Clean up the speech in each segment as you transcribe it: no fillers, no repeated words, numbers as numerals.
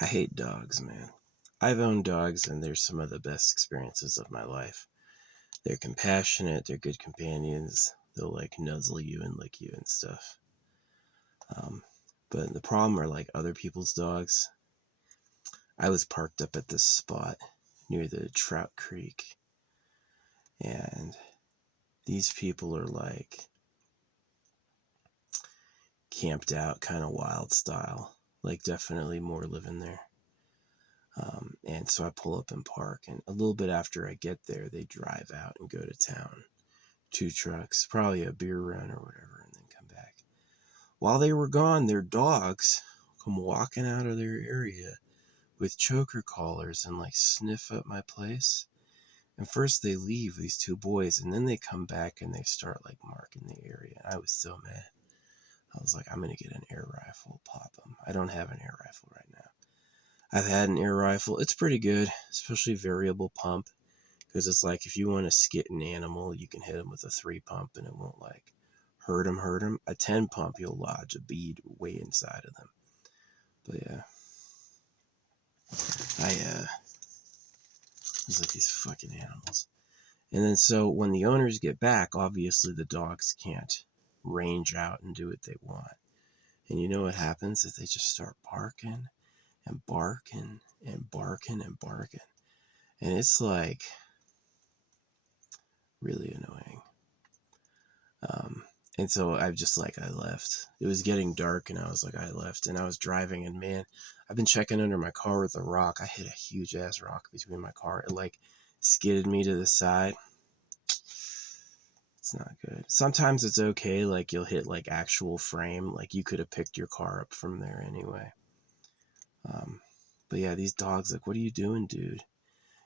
I hate dogs, man. I've owned dogs, and they're some of the best experiences of my life. They're compassionate, they're good companions, they'll like nuzzle you and lick you and stuff. Um, but the problem are like other people's dogs. I was parked up at this spot near the Trout Creek, and these people are like camped out, kind of wild style, like definitely more living there. And so I pull up and park, and a little bit after I get there, they drive out and go to town. 2 trucks, probably a beer run or whatever, and then come back. While they were gone, their dogs come walking out of their area with choker collars and like sniff up my place. And first they leave, these 2 boys, and then they come back and they start like marking the area. I was so mad. I was like, I'm going to get an air rifle, pop them. I don't have an air rifle right now. I've had an air rifle. It's pretty good, especially variable pump, because it's like if you want to skit an animal, you can hit them with a 3 pump and it won't like hurt them. A 10 pump, you'll lodge a bead way inside of them. But yeah, it's like these fucking animals. And then so when the owners get back, obviously the dogs can't range out and do what they want. And you know what happens is they just start barking and barking and barking and barking. And it's like really annoying. And so I just like, I left. It was getting dark and I was like, I left. And I was driving and man, I've been checking under my car with a rock. I hit a huge ass rock between my car. It like skidded me to the side. It's not good. Sometimes it's okay, like you'll hit like actual frame, like you could have picked your car up from there anyway. But yeah, these dogs, like, what are you doing, dude?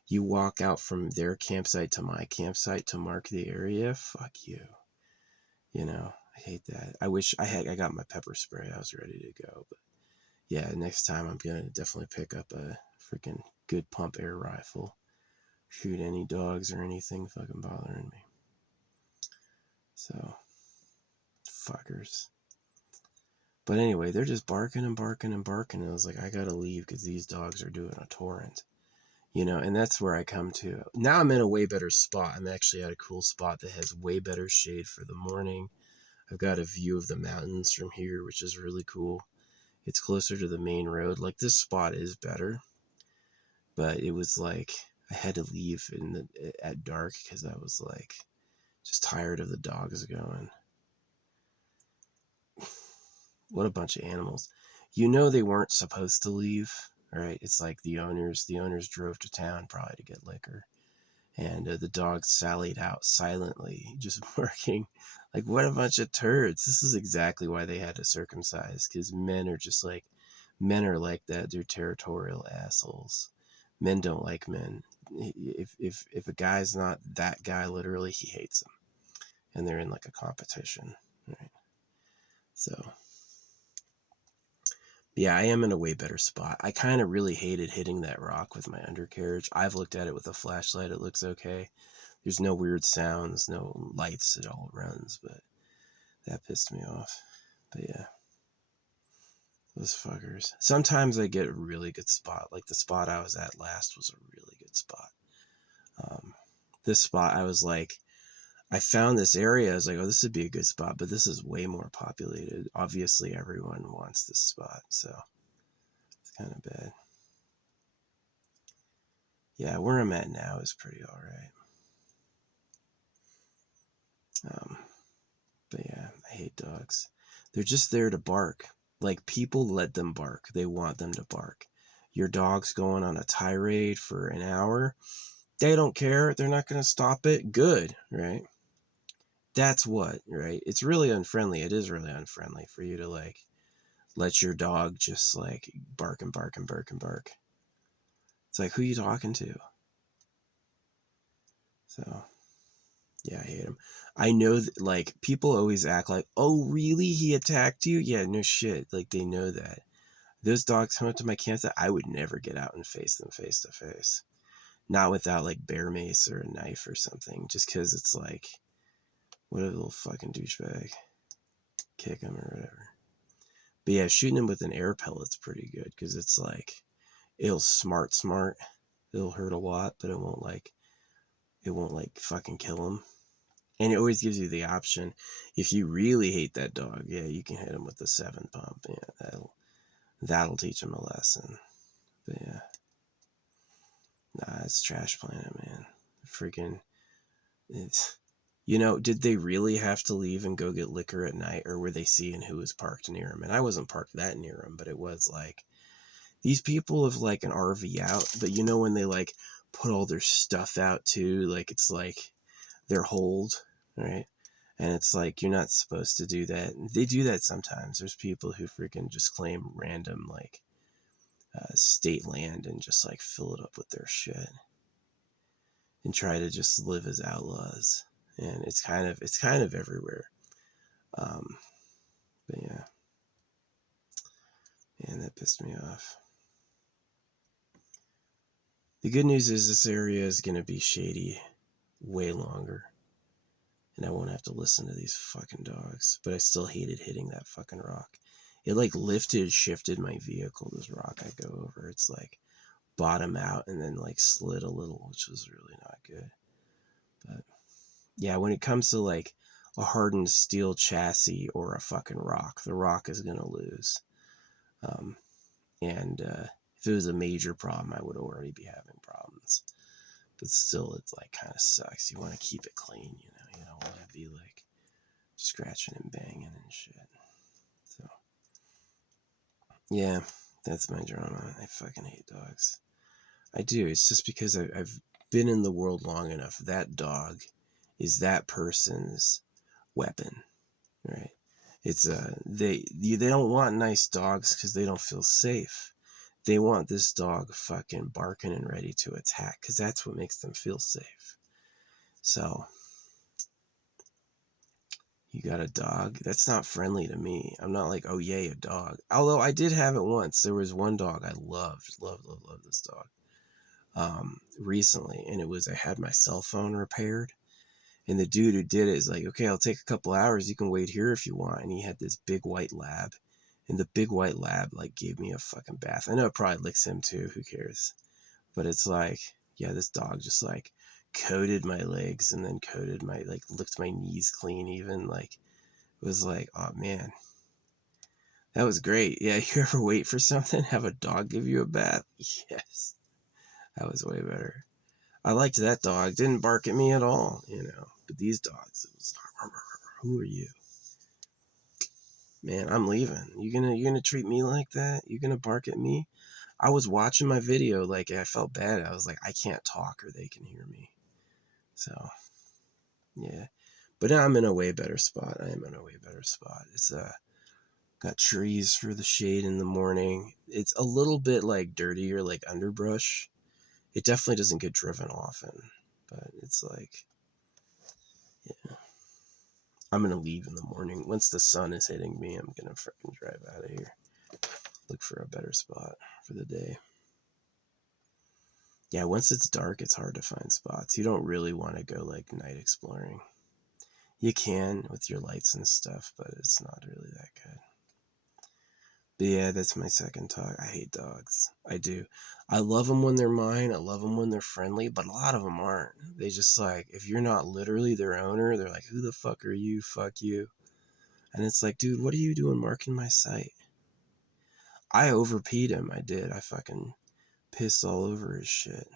You walk out from their campsite to my campsite to mark the area? Fuck you. You know, I hate that. I wish I got my pepper spray. I was ready to go. But yeah, next time I'm going to definitely pick up a freaking good pump air rifle. Shoot any dogs or anything fucking bothering me. So, fuckers. But anyway, they're just barking and barking and barking. And I was like, I gotta leave because these dogs are doing a torrent. You know, and that's where I come to. Now I'm in a way better spot. I'm actually at a cool spot that has way better shade for the morning. I've got a view of the mountains from here, which is really cool. It's closer to the main road. Like, this spot is better. But it was like, I had to leave at dark because I was like, just tired of the dogs going. What a bunch of animals. You know they weren't supposed to leave, right? It's like the owners drove to town probably to get liquor. And the dogs sallied out silently, just barking. Like, what a bunch of turds. This is exactly why they had to circumcise, because men are like that. They're territorial assholes. Men don't like men. If a guy's not that guy, literally, he hates them. And they're in like a competition, right? So yeah, I am in a way better spot. I kind of really hated hitting that rock with my undercarriage. I've looked at it with a flashlight. It looks okay. There's no weird sounds, no lights. It all runs, but that pissed me off. But yeah, those fuckers. Sometimes I get a really good spot. Like the spot I was at last was a really good spot. This spot, I was like, I found this area. I was like, oh, this would be a good spot, but this is way more populated. Obviously, everyone wants this spot, so it's kind of bad. Yeah, where I'm at now is pretty all right. But yeah, I hate dogs. They're just there to bark. Like, people let them bark. They want them to bark. Your dog's going on a tirade for an hour. They don't care. They're not going to stop it. Good, right? That's what, right? It's really unfriendly. It is really unfriendly for you to like let your dog just like bark and bark and bark and bark. It's like, who are you talking to? So yeah, I hate him. I know that, like, people always act like, oh, really? He attacked you? Yeah, no shit. Like, they know that. Those dogs come up to my campsite, I would never get out and face them face to face. Not without, like, bear mace or a knife or something. Just because it's like, what a little fucking douchebag. Kick him or whatever. But yeah, shooting him with an air pellet's pretty good because it's like, It'll smart. It'll hurt a lot, but it won't like fucking kill him. And it always gives you the option. If you really hate that dog, yeah, you can hit him with the 7 pump. Yeah, that'll teach him a lesson. But yeah, nah, it's Trash Planet, man. Freaking, it's. Did they really have to leave and go get liquor at night, or were they seeing who was parked near them? And I wasn't parked that near them, but it was like, these people have like an RV out, but when they like put all their stuff out too, like it's like their hold, right? And it's like, you're not supposed to do that. They do that sometimes. There's people who freaking just claim random like state land and just like fill it up with their shit and try to just live as outlaws. And it's kind of everywhere. But yeah, man, that pissed me off. The good news is this area is going to be shady way longer. And I won't have to listen to these fucking dogs. But I still hated hitting that fucking rock. It like shifted my vehicle, this rock I go over. It's like bottom out and then like slid a little, which was really not good. But yeah, when it comes to like a hardened steel chassis or a fucking rock, the rock is going to lose. And if it was a major problem, I would already be having problems. But still, it's like kind of sucks. You want to keep it clean, you don't want to be like scratching and banging and shit. So, yeah, that's my drama. I fucking hate dogs. I do. It's just because I've been in the world long enough. That dog is that person's weapon, right? It's they don't want nice dogs because they don't feel safe. They want this dog fucking barking and ready to attack because that's what makes them feel safe. So, you got a dog? That's not friendly to me. I'm not like, oh yay, a dog. Although I did have it once. There was one dog I loved this dog. Recently, and it was I had my cell phone repaired. And the dude who did it is like, okay, I'll take a couple hours. You can wait here if you want. And he had this big white lab. And the big white lab, like, gave me a fucking bath. I know it probably licks him, too. Who cares? But it's like, yeah, this dog just, like, coated my legs and then coated my, like, licked my knees clean even. Like, it was like, oh, man. That was great. Yeah, you ever wait for something? Have a dog give you a bath? Yes. That was way better. I liked that dog. Didn't bark at me at all, But these dogs, it was, who are you? Man, I'm leaving. You gonna treat me like that? You gonna bark at me? I was watching my video, like I felt bad. I was like, I can't talk or they can hear me. So, yeah. But now I'm in a way better spot. I am in a way better spot. It's got trees for the shade in the morning. It's a little bit like dirtier, like underbrush. It definitely doesn't get driven often, but it's like, yeah. I'm going to leave in the morning. Once the sun is hitting me, I'm going to freaking drive out of here. Look for a better spot for the day. Yeah, once it's dark, it's hard to find spots. You don't really want to go like night exploring. You can with your lights and stuff, but it's not really that good. But yeah, that's my second talk. I hate dogs. I do. I love them when they're mine. I love them when they're friendly, but a lot of them aren't. They just like, if you're not literally their owner, they're like, who the fuck are you? Fuck you. And it's like, dude, what are you doing marking my site? I overpeed him. I did. I fucking pissed all over his shit.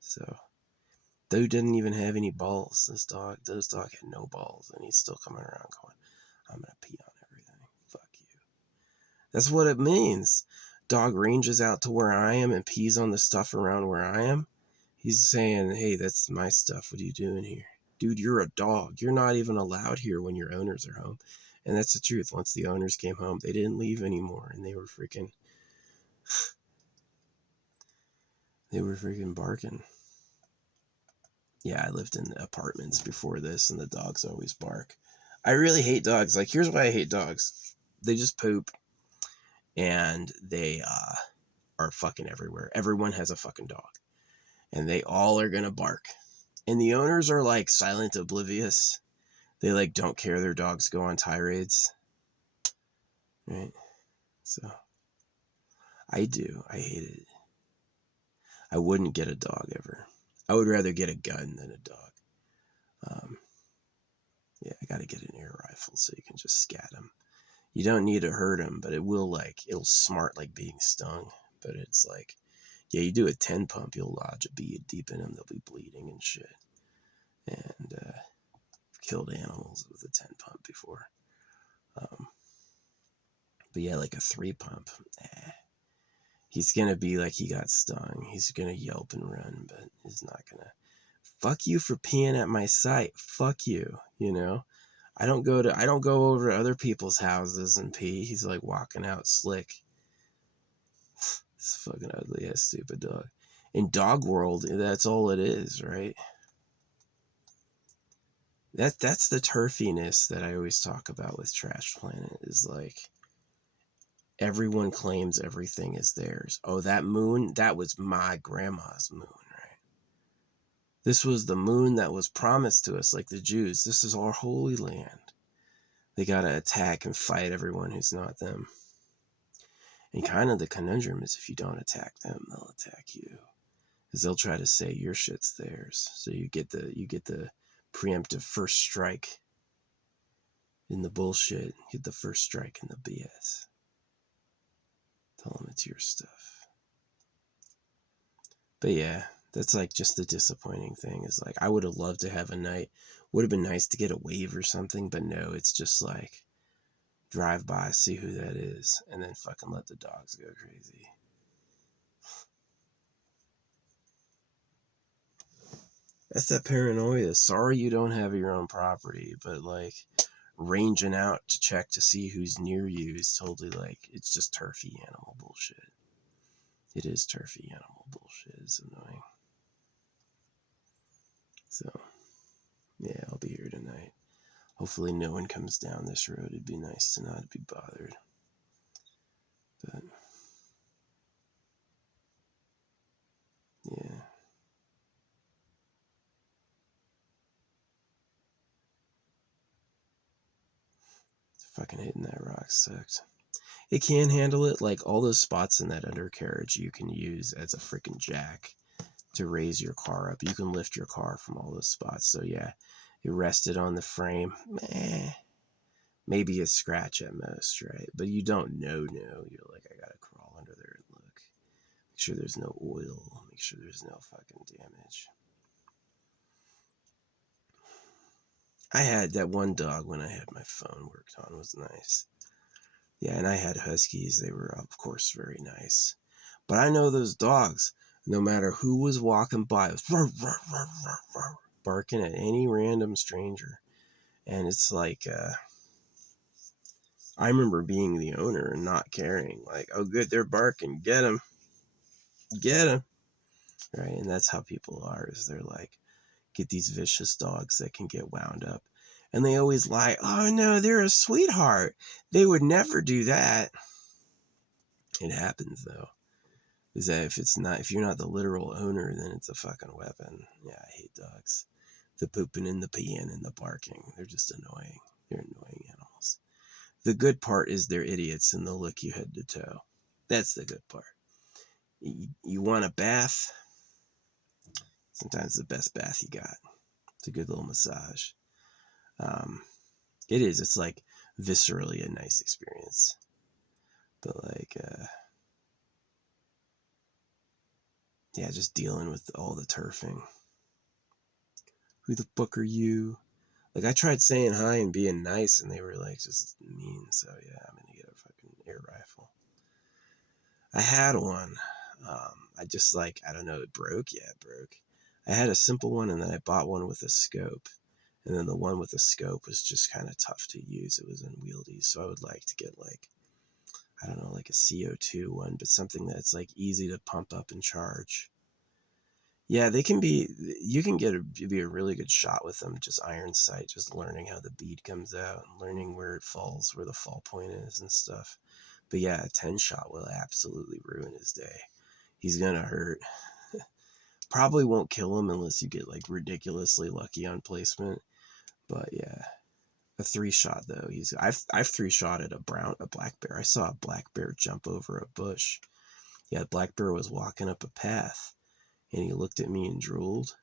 So, dude didn't even have any balls. This dog had no balls, and he's still coming around going, I'm gonna pee on everything. Fuck you. That's what it means. Dog ranges out to where I am and pees on the stuff around where I am. He's saying, hey, that's my stuff. What are you doing here? Dude, you're a dog. You're not even allowed here when your owners are home. And that's the truth. Once the owners came home, they didn't leave anymore. And they were freaking barking. Yeah, I lived in apartments before this, and the dogs always bark. I really hate dogs. Like, here's why I hate dogs. They just poop. And they are fucking everywhere. Everyone has a fucking dog. And they all are gonna bark. And the owners are like silent oblivious. They like don't care their dogs go on tirades. Right? So I do. I hate it. I wouldn't get a dog ever. I would rather get a gun than a dog. Yeah, I got to get an air rifle so you can just scat them. You don't need to hurt them, but it'll smart like being stung. But it's like, yeah, you do a 10 pump, you'll lodge a bead deep in them. They'll be bleeding and shit. And I've killed animals with a 10 pump before. But yeah, like a 3 pump, he's going to be like he got stung. He's going to yelp and run, but he's not going to. Fuck you for peeing at my site. Fuck you, you know? I don't go over to other people's houses and pee. He's like walking out slick. This fucking ugly ass stupid dog. In dog world, that's all it is, right? That's the turfiness that I always talk about with Trash Planet, is like everyone claims everything is theirs. Oh, that moon, that was my grandma's moon, right? This was the moon that was promised to us, like the Jews. This is our holy land. They gotta attack and fight everyone who's not them. And kind of the conundrum is, if you don't attack them, they'll attack you, because they'll try to say your shit's theirs. So you get the preemptive first strike in the bullshit. You get the first strike in the BS. Tell them it's your stuff. But yeah, that's like just the disappointing thing, is like, I would have loved to have a night. Would have been nice to get a wave or something, but no, it's just like drive by, see who that is, and then fucking let the dogs go crazy. That's that paranoia. Sorry you don't have your own property, but like ranging out to check to see who's near you is totally like, it's just turfy animal bullshit. It is turfy animal bullshit. It's annoying. So, yeah, I'll be here tonight. Hopefully no one comes down this road. It'd be nice to not be bothered. But, yeah. Fucking hitting that rock sucked. It can handle it. Like, all those spots in that undercarriage you can use as a freaking jack to raise your car up. You can lift your car from all those spots. So yeah, it rested on the frame. Maybe a scratch at most, right? But you don't know. You're like, I gotta crawl under there and look. Make sure there's no oil. Make sure there's no fucking damage. I had that one dog when I had my phone worked on, was nice. Yeah, and I had huskies. They were, of course, very nice. But I know those dogs, no matter who was walking by, it was barking at any random stranger. And it's like, I remember being the owner and not caring. Like, oh, good, they're barking. Get them. Right? And that's how people are, is they're like, get these vicious dogs that can get wound up. And they always lie, oh, no, they're a sweetheart. They would never do that. It happens, though. Is that if you're not the literal owner, then it's a fucking weapon. Yeah, I hate dogs. The pooping and the peeing and the barking. They're just annoying. They're annoying animals. The good part is they're idiots and they'll lick you head to toe. That's the good part. You want a bath? Sometimes the best bath you got. It's a good little massage. It is. It's like viscerally a nice experience. But like, yeah, just dealing with all the turfing. Who the fuck are you? Like, I tried saying hi and being nice, and they were like just mean. So yeah, I'm gonna get a fucking air rifle. I had one. I just like, I don't know, it broke. Yeah, it broke. I had a simple one, and then I bought one with a scope. And then the one with the scope was just kind of tough to use. It was unwieldy. So I would like to get like, I don't know, like a CO2 one, but something that's like easy to pump up and charge. Yeah, they can be, you can be a really good shot with them, just iron sight, just learning how the bead comes out, and learning where it falls, where the fall point is and stuff. But yeah, a 10 shot will absolutely ruin his day. He's gonna hurt. Probably won't kill him unless you get like ridiculously lucky on placement. But yeah, a 3 shot though. I've 3 shotted a black bear. I saw a black bear jump over a bush. Yeah, black bear was walking up a path. and he looked at me and drooled.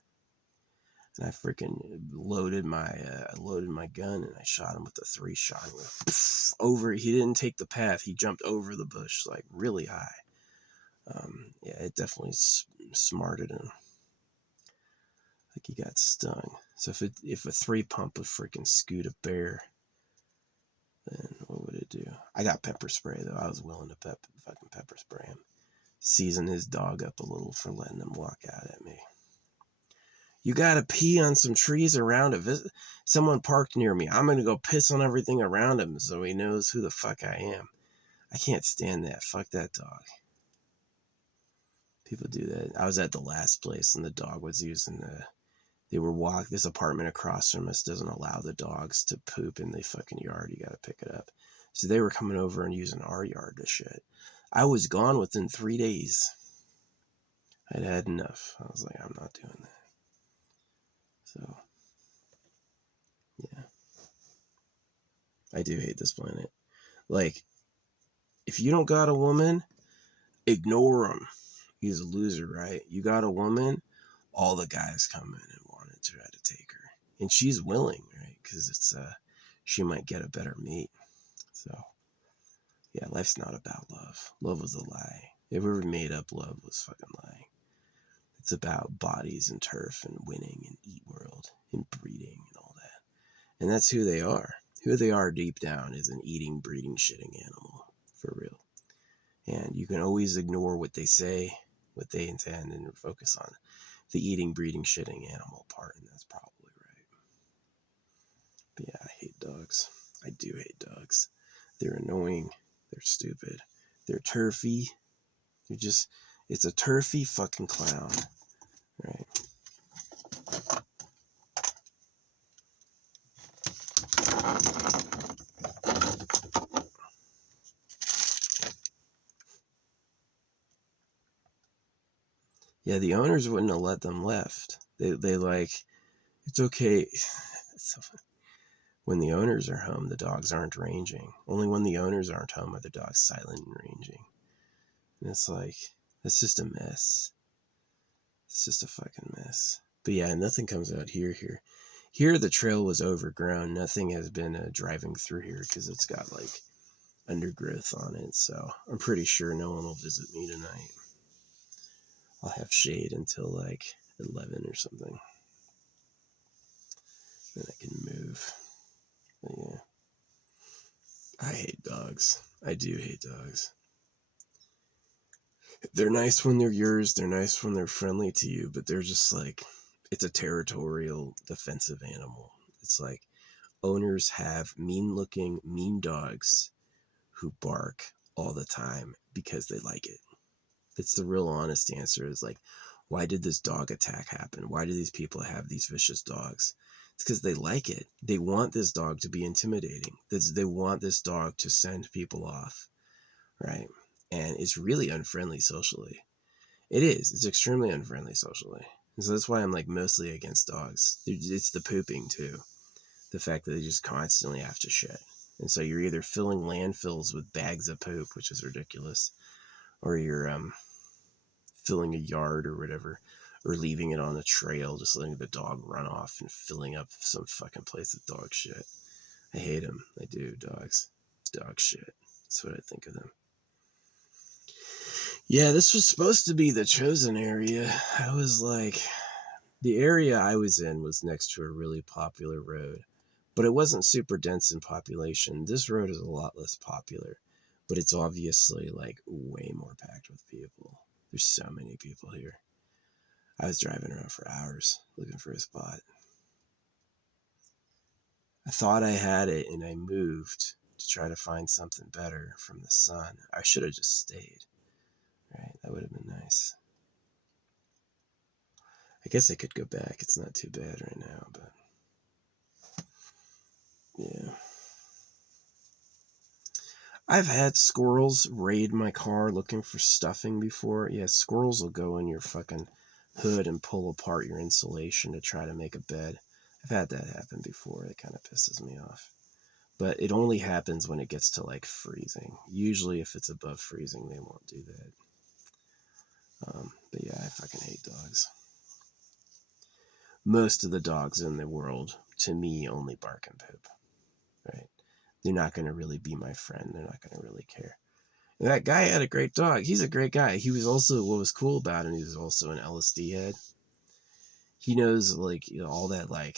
And I freaking loaded my gun, and I shot him with the 3-shot. And over, he didn't take the path. He jumped over the bush, like really high. Yeah, it definitely smarted him. Like he got stung. So if a 3-pump would freaking scoot a bear, then what would it do? I got pepper spray though. I was willing to fucking pepper spray him. Season his dog up a little for letting him walk out at me. You gotta pee on some trees around it. Someone parked near me. I'm gonna go piss on everything around him so he knows who the fuck I am. I can't stand that. Fuck that dog. People do that. I was at the last place and the dog was using this apartment across from us doesn't allow the dogs to poop in the fucking yard. You gotta pick it up. So they were coming over and using our yard to shit. I was gone within 3 days. I'd had enough. I was like, I'm not doing that. So, yeah. I do hate this planet. Like, if you don't got a woman, ignore him. He's a loser, right? You got a woman, all the guys come in and want to try to take her. And she's willing, right? Because she might get a better mate. So, yeah, life's not about love. Love was a lie. Whoever made up love was fucking lying. It's about bodies and turf and winning and eat world and breeding and all that. And that's who they are. Who they are deep down is an eating, breeding, shitting animal. For real. And you can always ignore what they say, what they intend, and focus on the eating, breeding, shitting animal part. And that's probably right. But yeah, I hate dogs. I do hate dogs. They're annoying. They're stupid. They're turfy. It's a turfy fucking clown. Right. Yeah, the owners wouldn't have let them left. They like, it's okay. When the owners are home, the dogs aren't ranging. Only when the owners aren't home are the dogs silent and ranging. And it's like, that's just a mess. It's just a fucking mess. But yeah, nothing comes out here. Here, the trail was overgrown. Nothing has been driving through here because it's got like undergrowth on it. So I'm pretty sure no one will visit me tonight. I'll have shade until like 11 or something. Then I can move. But yeah. I hate dogs. I do hate dogs. They're nice when they're yours. They're nice when they're friendly to you, but they're just like, it's a territorial defensive animal. It's like owners have mean-looking, mean dogs who bark all the time because they like it. It's the real honest answer is like, why did this dog attack happen? Why do these people have these vicious dogs? It's because they like it. They want this dog to be intimidating. They want this dog to send people off, right? And it's really unfriendly socially. It is. It's extremely unfriendly socially. And so that's why I'm like mostly against dogs. It's the pooping too. The fact that they just constantly have to shit. And so you're either filling landfills with bags of poop, which is ridiculous, or you're filling a yard or whatever, or leaving it on a trail, just letting the dog run off and filling up some fucking place with dog shit. I hate them. I do, dogs. Dog shit. That's what I think of them. Yeah, this was supposed to be the chosen area. I was like, the area I was in was next to a really popular road, but it wasn't super dense in population. This road is a lot less popular, but it's obviously like way more packed with people. There's so many people here. I was driving around for hours looking for a spot. I thought I had it and I moved to try to find something better from the sun. I should have just stayed. Right? That would have been nice. I guess I could go back. It's not too bad right now, but yeah. I've had squirrels raid my car looking for stuffing before. Yeah, squirrels will go in your fucking hood and pull apart your insulation to try to make a bed. I've had that happen before. It kind of pisses me off. But it only happens when it gets to like freezing. Usually if it's above freezing, they won't do that. But yeah, fucking hate dogs. Most of the dogs in the world, to me, only bark and poop. Right? They're not going to really be my friend. They're not going to really care. And that guy had a great dog. He's a great guy. He was also, what was cool about him, he was also an LSD head. He knows, like, you know, all that, like,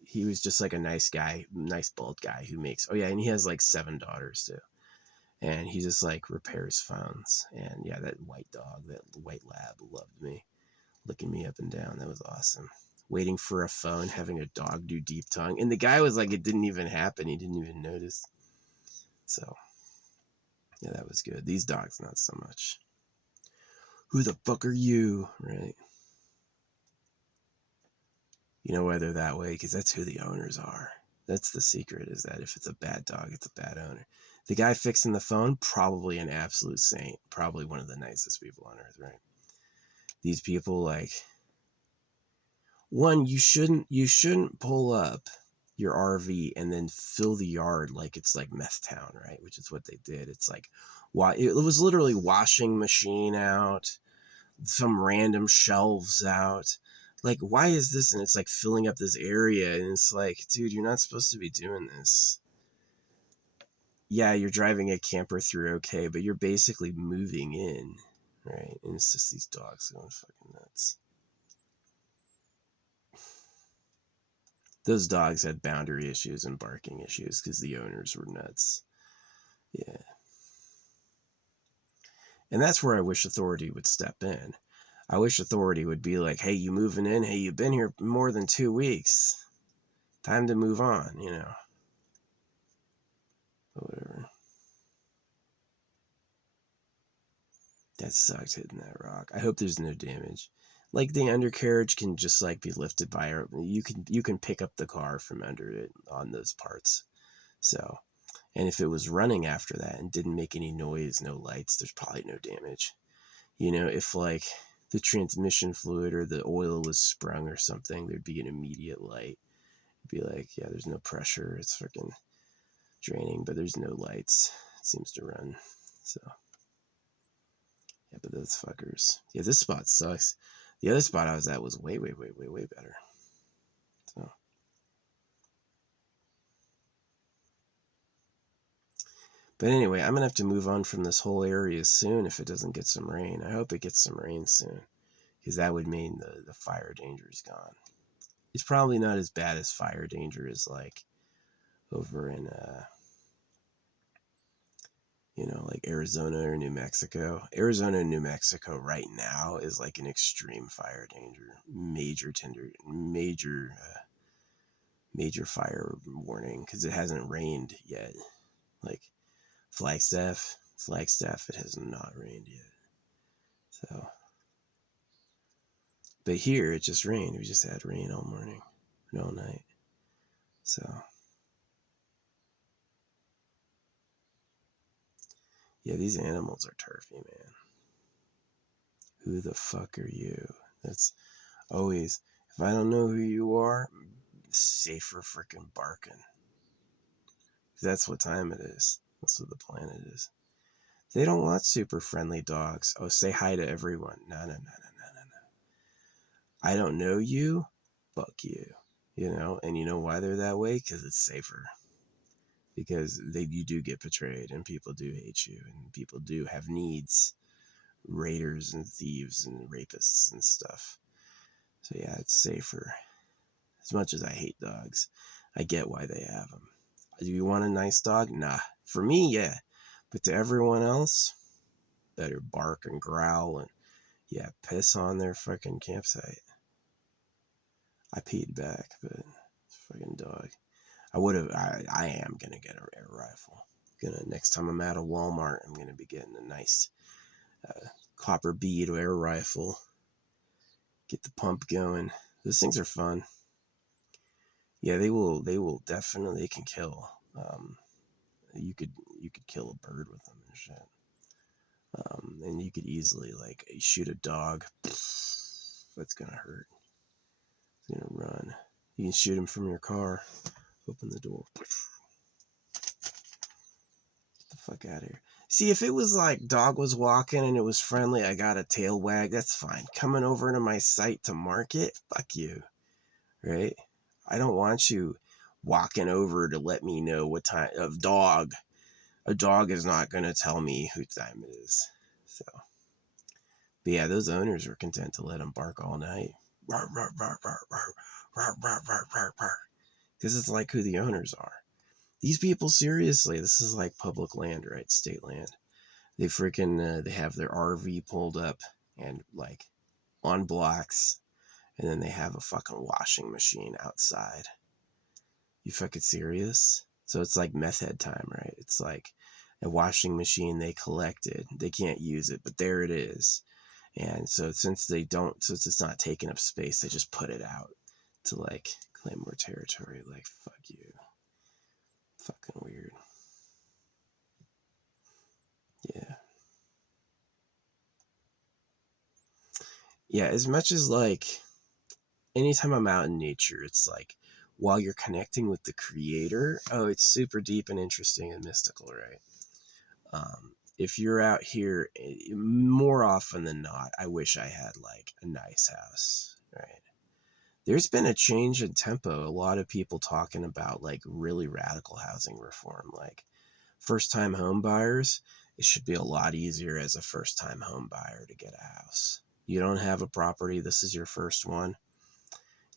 he was just like a nice guy, nice bald guy who makes, oh yeah, and he has like 7 daughters too. And he just like repairs phones. And yeah, that white dog, that white lab loved me, licking me up and down. That was awesome. Waiting for a phone, having a dog do deep tongue. And the guy was like, it didn't even happen. He didn't even notice. So yeah, that was good. These dogs, not so much. Who the fuck are you? Right? You know why they're that way? Because that's who the owners are. That's the secret, is that if it's a bad dog, it's a bad owner. The guy fixing the phone, probably an absolute saint. Probably one of the nicest people on earth, right? These people, like, one, you shouldn't pull up your RV and then fill the yard like it's like meth town, right? Which is what they did. It's like, why it was literally washing machine out, some random shelves out. Like, why is this? And it's like filling up this area, and it's like, dude, you're not supposed to be doing this. Yeah, you're driving a camper through, okay, but you're basically moving in, right? And it's just these dogs going fucking nuts. Those dogs had boundary issues and barking issues because the owners were nuts. Yeah. And that's where I wish authority would step in. I wish authority would be like, hey, you moving in? Hey, you've been here more than 2 weeks. Time to move on, you know. But whatever. That sucked hitting that rock. I hope there's no damage. Like, the undercarriage can just like be lifted by her. You can pick up the car from under it on those parts. So, and if it was running after that and didn't make any noise, no lights, there's probably no damage. You know, if like the transmission fluid or the oil was sprung or something, there'd be an immediate light. It'd be like, yeah, there's no pressure. It's freaking draining, but there's no lights. It seems to run. So, yeah, but those fuckers. Yeah, this spot sucks. The other spot I was at was way, way, way, way, way better. So, but anyway, I'm gonna have to move on from this whole area soon if it doesn't get some rain. I hope it gets some rain soon, because that would mean the fire danger is gone. It's probably not as bad as fire danger is like over in you know, like Arizona or New Mexico. Arizona and New Mexico right now is like an extreme fire danger, major fire warning, because it hasn't rained yet. Like Flagstaff, it has not rained yet. So, but here it just rained. We just had rain all morning and all night. So, yeah, these animals are turfy, man. Who the fuck are you? That's always, if I don't know who you are, safer freaking barking. That's what time it is. That's what the planet is. They don't want super friendly dogs. Oh, say hi to everyone. No, no, no, no, no, no, no. I don't know you. Fuck you. You know, and you know why they're that way? Because it's safer. Because you do get betrayed, and people do hate you, and people do have needs. Raiders and thieves and rapists and stuff. So yeah, it's safer. As much as I hate dogs, I get why they have them. Do you want a nice dog? Nah. For me, yeah. But to everyone else, better bark and growl and, yeah, piss on their fucking campsite. I peed back, but it's a fucking dog. I am gonna get an air rifle. Next time I'm at a Walmart, I'm gonna be getting a nice copper bead air rifle. Get the pump going. Those things are fun. Yeah, they will definitely, they can kill. You could kill a bird with them and shit. And you could easily like shoot a dog. That's gonna hurt. It's gonna run. You can shoot him from your car. Open the door. Get the fuck out of here. See, if it was like dog was walking and it was friendly, I got a tail wag, that's fine. Coming over to my site to mark it, fuck you, right? I don't want you walking over to let me know what time of dog. A dog is not going to tell me whose time it is. So, but yeah, those owners were content to let him bark all night. Because it's like who the owners are. These people, seriously, this is like public land, right? State land. They freaking, they have their RV pulled up and like on blocks. And then they have a fucking washing machine outside. You fucking serious? So it's like meth head time, right? It's like a washing machine they collected. They can't use it, but there it is. And so since it's not taking up space, they just put it out to like claim more territory. Like, fuck you. Fucking weird. Yeah. Yeah, as much as like anytime I'm out in nature, it's like while you're connecting with the creator, oh, it's super deep and interesting and mystical, right? If you're out here, more often than not, I wish I had like a nice house, right? There's been a change in tempo. A lot of people talking about like really radical housing reform, like first time home buyers. It should be a lot easier as a first time home buyer to get a house. You don't have a property, this is your first one.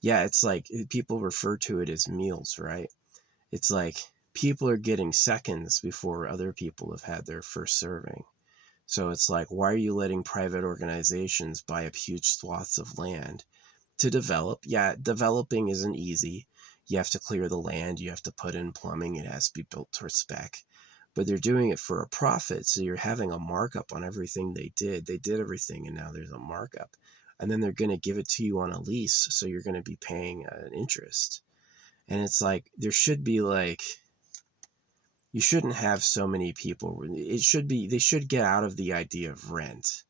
Yeah, it's like people refer to it as meals, right? It's like people are getting seconds before other people have had their first serving. So it's like, why are you letting private organizations buy up huge swaths of land to develop? Yeah, developing isn't easy. You have to clear the land. You have to put in plumbing. It has to be built to spec. But they're doing it for a profit. So you're having a markup on everything they did. They did everything and now there's a markup. And then they're going to give it to you on a lease. So you're going to be paying an interest. And it's like, there should be like, you shouldn't have so many people. It should be, they should get out of the idea of rent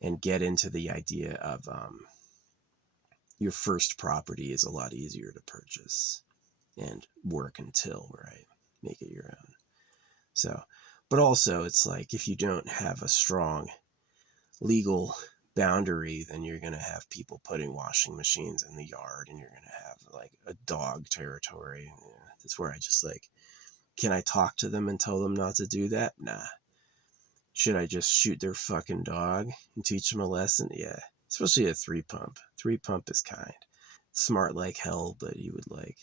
and get into the idea of your first property is a lot easier to purchase and work until, right? Make it your own. So, but also it's like if you don't have a strong legal boundary, then you're going to have people putting washing machines in the yard and you're going to have like a dog territory. Yeah, that's where I just like, can I talk to them and tell them not to do that? Nah. Should I just shoot their fucking dog and teach them a lesson? Yeah. Especially a 3-pump. 3-pump is kind. Smart like hell, but he would like,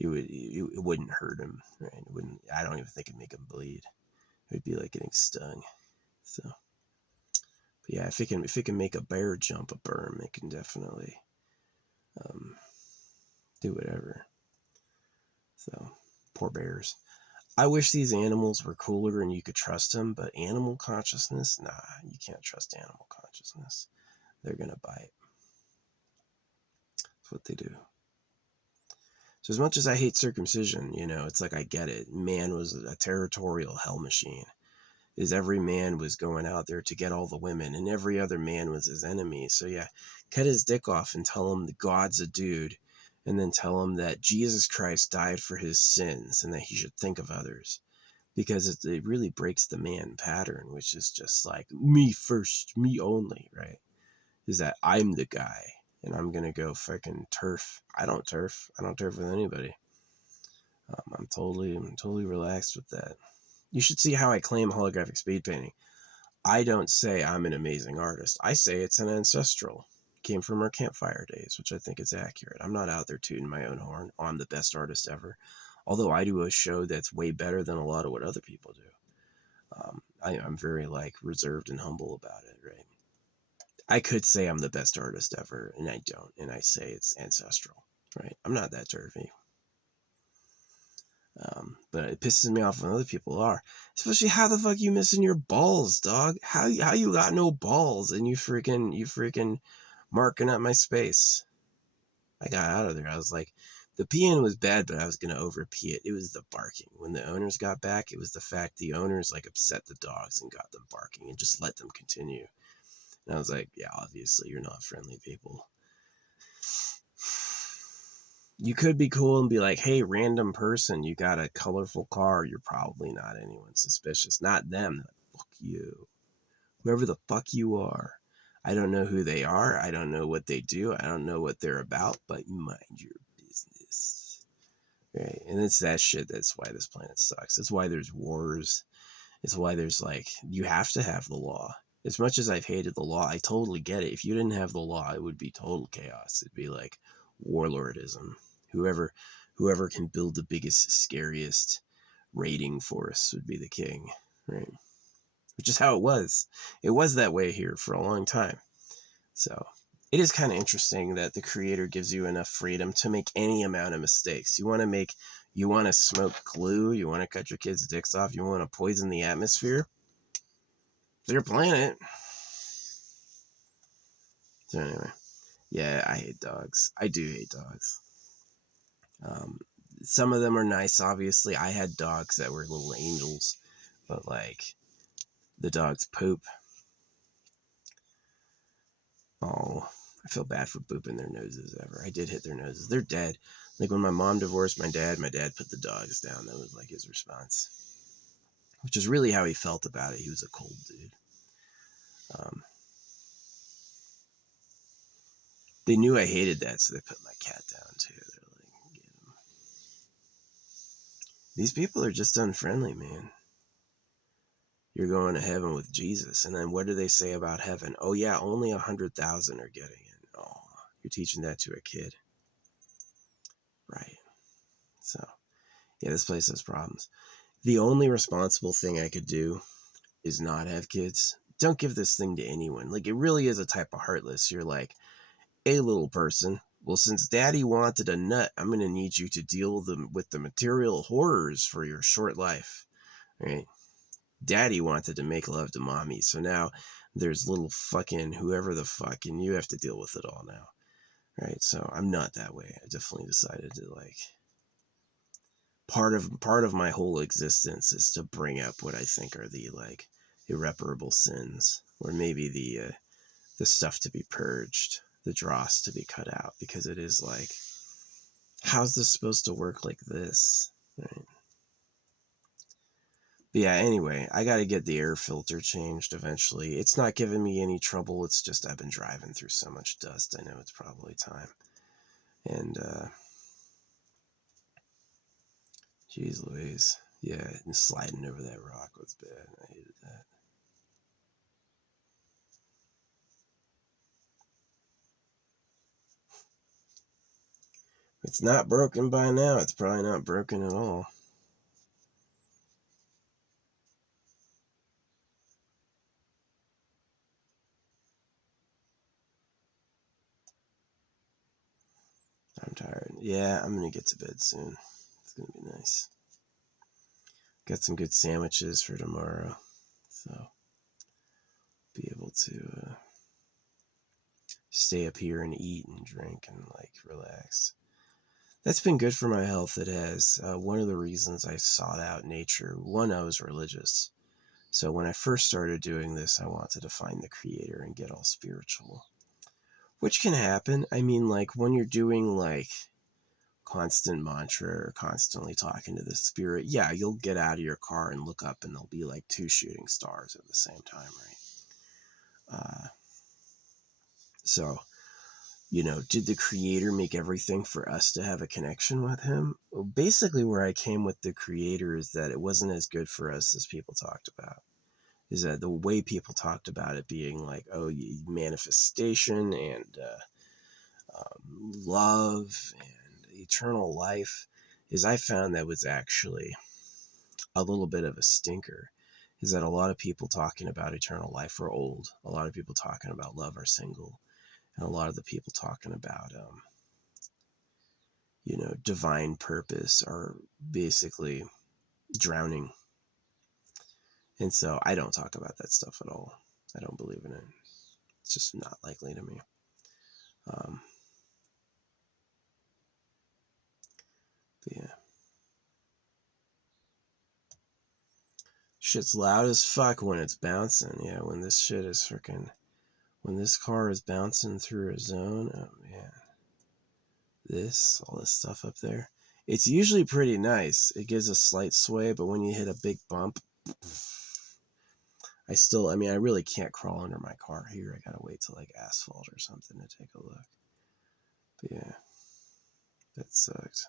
it wouldn't hurt him, right? It wouldn't, I don't even think it'd make him bleed. It would be like getting stung. So, but yeah, if it can make a bear jump a berm, it can definitely do whatever. So, poor bears. I wish these animals were cooler and you could trust them, but animal consciousness, nah, you can't trust animal consciousness. They're gonna bite. That's what they do. So as much as I hate circumcision, it's like I get it. Man was a territorial hell machine. Every man was going out there to get all the women, and every other man was his enemy. So yeah, cut his dick off and tell him the God's a dude, and then tell him that Jesus Christ died for his sins and that he should think of others. Because it really breaks the man pattern, which is just like me first, me only, right? Is that I'm the guy and I'm going to go fucking turf. I don't turf with anybody. I'm totally relaxed with that. You should see how I claim holographic speed painting. I don't say I'm an amazing artist. I say it's an ancestral. Came from our campfire days, which I think is accurate. I'm not out there tooting my own horn. Oh, I'm the best artist ever. Although I do a show that's way better than a lot of what other people do. I'm very like reserved and humble about it, right? I could say I'm the best artist ever, and I don't. And I say it's ancestral, right? I'm not that turvy. But it pisses me off when other people are. Especially how the fuck you missing your balls, dog? How you got no balls and you freaking marking up my space? I got out of there. I was like, the peeing was bad, but I was gonna over pee it. It was the barking. When the owners got back, it was the fact the owners like upset the dogs and got them barking and just let them continue. And I was like, yeah, obviously you're not friendly people. You could be cool and be like, hey, random person, you got a colorful car. You're probably not anyone suspicious. Not them. Fuck you. Whoever the fuck you are. I don't know who they are. I don't know what they do. I don't know what they're about, but mind your business. Right? And it's that shit that's why this planet sucks. It's why there's wars. It's why there's like, you have to have the law. As much as I've hated the law, I totally get it. If you didn't have the law, it would be total chaos. It'd be like warlordism. Whoever can build the biggest, scariest raiding force would be the king, right? Which is how it was. It was that way here for a long time. So it is kind of interesting that the creator gives you enough freedom to make any amount of mistakes. You want to smoke glue, you want to cut your kids' dicks off, you want to poison the atmosphere. It's your planet. So anyway, yeah, I hate dogs. I do hate dogs. Some of them are nice, obviously. I had dogs that were little angels, but like the dogs poop. Oh, I feel bad for booping their noses ever. I did hit their noses. They're dead. Like when my mom divorced my dad put the dogs down. That was like his response, which is really how he felt about it. He was a cold dude. They knew I hated that, so they put my cat down too. They're like, get him. These people are just unfriendly, man. You're going to heaven with Jesus. And then what do they say about heaven? Oh yeah, only 100,000 are getting in. Oh, you're teaching that to a kid. Right. So, yeah, this place has problems. The only responsible thing I could do is not have kids. Don't give this thing to anyone. Like, it really is a type of heartless. You're like, hey, little person, well, since daddy wanted a nut, I'm going to need you to deal with the material horrors for your short life. Right? Daddy wanted to make love to mommy, so now there's little fucking whoever the fuck, and you have to deal with it all now. Right? So I'm not that way. I definitely decided to like, part of my whole existence is to bring up what I think are the like irreparable sins, or maybe the stuff to be purged, the dross to be cut out, because it is like, how's this supposed to work like this? Right? But yeah, anyway, I got to get the air filter changed eventually. It's not giving me any trouble. It's just I've been driving through so much dust. I know it's probably time. And, geez Louise. Yeah, and sliding over that rock was bad. I hated that. If it's not broken by now, it's probably not broken at all. I'm tired. Yeah, I'm going to get to bed soon. It's going to be nice. Got some good sandwiches for tomorrow. So, be able to stay up here and eat and drink and like relax. That's been good for my health. It has. One of the reasons I sought out nature, one, I was religious. So when I first started doing this, I wanted to find the creator and get all spiritual, which can happen. I mean, like when you're doing like constant mantra or constantly talking to the spirit, yeah, you'll get out of your car and look up and there'll be like two shooting stars at the same time, right? So, did the creator make everything for us to have a connection with him? Well, basically, where I came with the creator is that it wasn't as good for us as people talked about. Is that the way people talked about it being like, oh, manifestation and love and eternal life, is I found that was actually a little bit of a stinker. Is that a lot of people talking about eternal life are old. A lot of people talking about love are single. And a lot of the people talking about, divine purpose are basically drowning. And so I don't talk about that stuff at all. I don't believe in it. It's just not likely to me. But yeah. Shit's loud as fuck when it's bouncing. Yeah, when this shit is freaking... When this car is bouncing through a zone, oh man. all this stuff up there. It's usually pretty nice. It gives a slight sway, but when you hit a big bump, I mean, I really can't crawl under my car here. I gotta wait till like asphalt or something to take a look. But yeah, that sucked.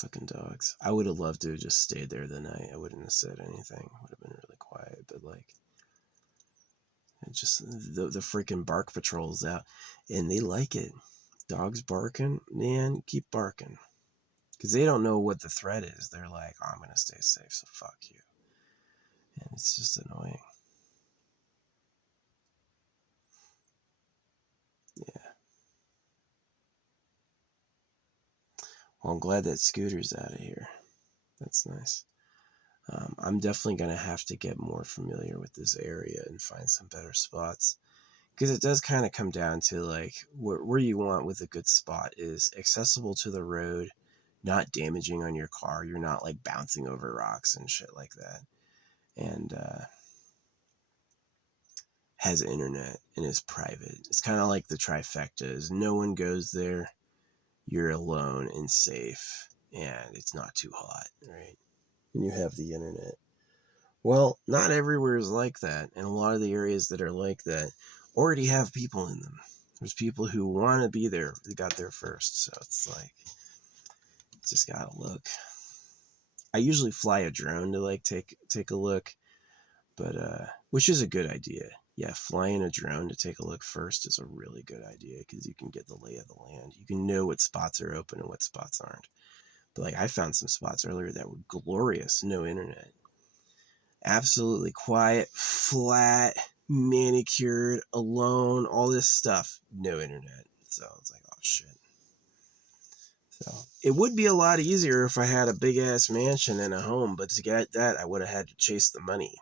Fucking dogs. I would have loved to have just stayed there the night. I wouldn't have said anything. Would have been really quiet. But like, it just the freaking bark patrol's out, and they like it. Dogs barking, man, keep barking, because they don't know what the threat is. They're like, oh, I'm gonna stay safe, so fuck you, and it's just annoying. Yeah. Well, I'm glad that Scooter's out of here. That's nice. I'm definitely going to have to get more familiar with this area and find some better spots. Because it does kind of come down to like where you want with a good spot is accessible to the road, not damaging on your car. You're not like bouncing over rocks and shit like that. And has internet and is private. It's kind of like the trifecta is no one goes there. You're alone and safe. And it's not too hot, right? And you have the internet. Well, not everywhere is like that, and a lot of the areas that are like that already have people in them. There's people who want to be there, they got there first, so it's like, just gotta look. I usually fly a drone to like take a look, but which is a good idea. Yeah, flying a drone to take a look first is a really good idea because you can get the lay of the land. You can know what spots are open and what spots aren't. But like I found some spots earlier that were glorious, no internet. Absolutely quiet, flat, manicured, alone, all this stuff, no internet. So it's like, oh shit. So it would be a lot easier if I had a big ass mansion and a home, but to get that, I would have had to chase the money.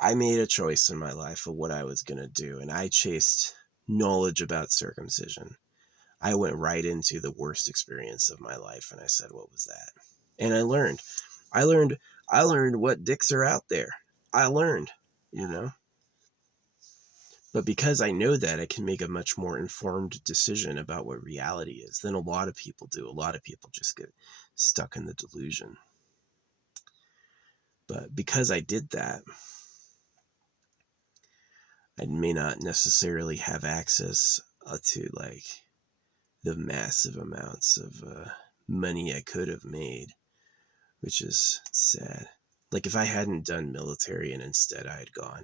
I made a choice in my life of what I was going to do, and I chased knowledge about circumcision. I went right into the worst experience of my life, and I said, what was that? And I learned. I learned what dicks are out there. I learned, you know. But because I know that, I can make a much more informed decision about what reality is than a lot of people do. A lot of people just get stuck in the delusion. But because I did that, I may not necessarily have access to like the massive amounts of money I could have made, which is sad. Like if I hadn't done military and instead I had gone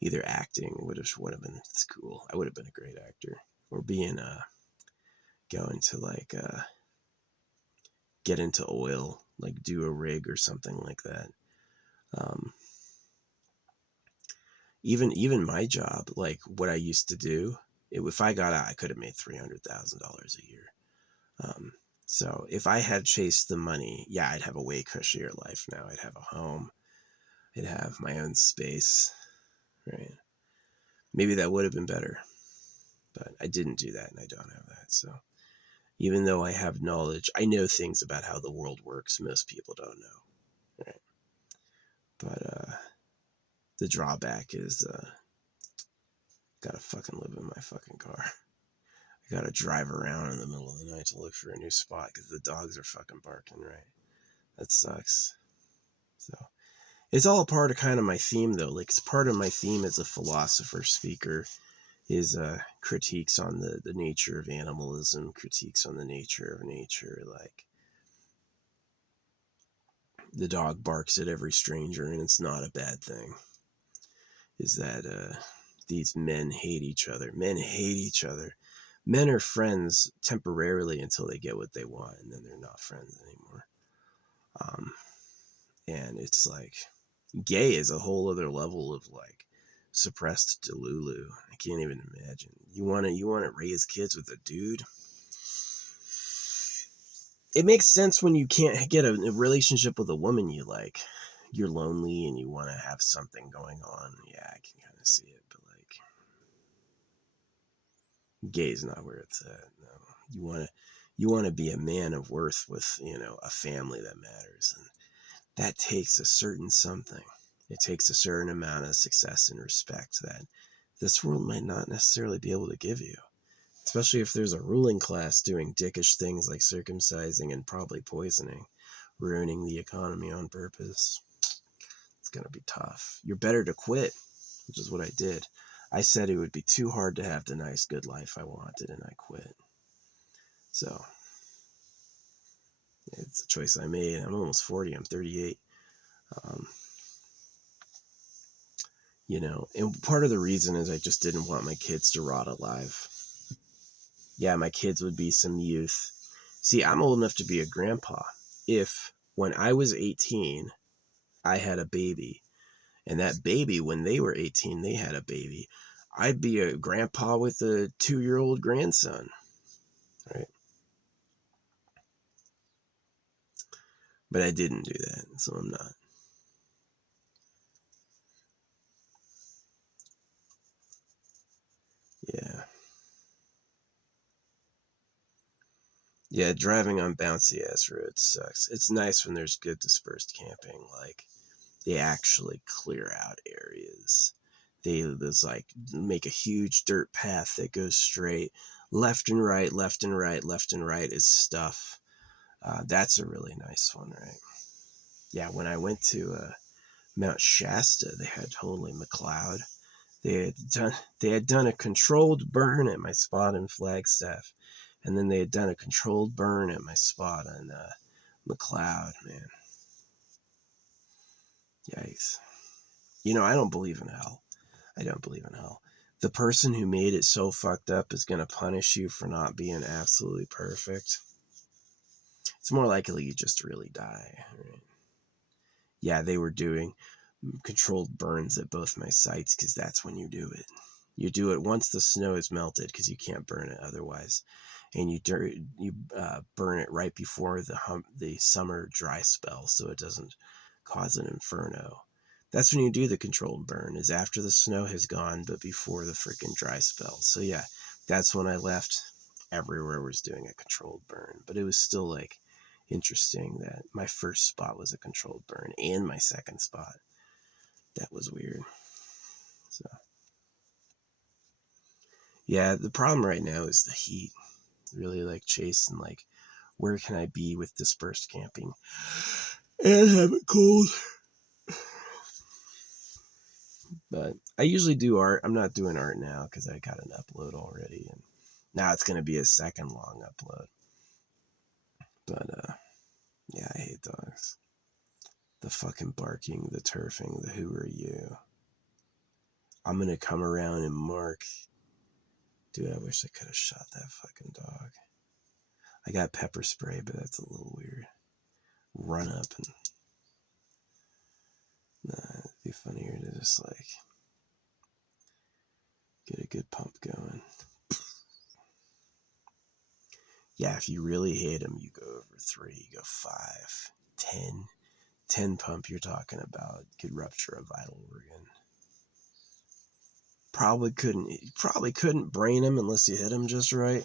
either acting would have been, it's cool. I would have been a great actor, or being going to like get into oil, like do a rig or something like that. Um, even my job, like what I used to do, if I got out, I could have made $300,000 a year. So if I had chased the money, yeah, I'd have a way cushier life now. I'd have a home. I'd have my own space, right? Maybe that would have been better, but I didn't do that and I don't have that. So even though I have knowledge, I know things about how the world works most people don't know, right? But the drawback is gotta fucking live in my fucking car. I gotta drive around in the middle of the night to look for a new spot because the dogs are fucking barking, right? That sucks. So it's all a part of kind of my theme though. Like it's part of my theme as a philosopher speaker is critiques on the nature of animalism, critiques on the nature of nature. Like the dog barks at every stranger and it's not a bad thing. Is that these men hate each other. Men hate each other. Men are friends temporarily until they get what they want, and then they're not friends anymore. And it's like gay is a whole other level of like suppressed delulu. I can't even imagine. You wanna raise kids with a dude? It makes sense when you can't get a relationship with a woman you like. You're lonely and you want to have something going on. Yeah, I can kind of see it, but like, gay is not where it's at. No, You want to be a man of worth with, a family that matters. And that takes a certain something. It takes a certain amount of success and respect that this world might not necessarily be able to give you. Especially if there's a ruling class doing dickish things like circumcising and probably poisoning, ruining the economy on purpose. It's going to be tough. You're better to quit, which is what I did. I said it would be too hard to have the nice, good life I wanted, and I quit. So, it's a choice I made. I'm almost 40. I'm 38. And part of the reason is I just didn't want my kids to rot alive. Yeah, my kids would be some youth. See, I'm old enough to be a grandpa. If, when I was 18, I had a baby, and that baby, when they were 18, they had a baby, I'd be a grandpa with a 2-year-old grandson, right? But I didn't do that, so I'm not. Yeah. Yeah, driving on bouncy ass roads sucks. It's nice when there's good dispersed camping, like they actually clear out areas. There's like make a huge dirt path that goes straight, left and right, left and right, left and right is stuff. That's a really nice one, right? Yeah, when I went to Mount Shasta, they had totally McLeod. They had done a controlled burn at my spot in Flagstaff, and then they had done a controlled burn at my spot on McLeod. Man, yikes! I don't believe in hell. I don't believe in hell. The person who made it so fucked up is gonna punish you for not being absolutely perfect. It's more likely you just really die. Right? Yeah, they were doing controlled burns at both my sites because that's when you do it. You do it once the snow is melted because you can't burn it otherwise, and you burn it right before the summer dry spell so it doesn't cause an inferno. That's when you do the controlled burn, is after the snow has gone but before the freaking dry spell. So yeah, that's when I left. Everywhere was doing a controlled burn, but it was still like interesting that my first spot was a controlled burn and my second spot. That was weird. So yeah, the problem right now is the heat. Really like chasing like where can I be with dispersed camping and have it cold. But I usually do art. I'm not doing art now because I got an upload already, and now it's gonna be a second long upload. But yeah, I hate dogs. The fucking barking, the turfing, the who are you. I'm gonna come around and mark. Dude, I wish I could have shot that fucking dog. I got pepper spray, but that's a little weird. Run up and nah, it'd be funnier to just like get a good pump going. Yeah, if you really hit them, you go over 3, you go 5, 10. 10 pump you're talking about could rupture a vital organ. Probably couldn't brain him unless you hit him just right.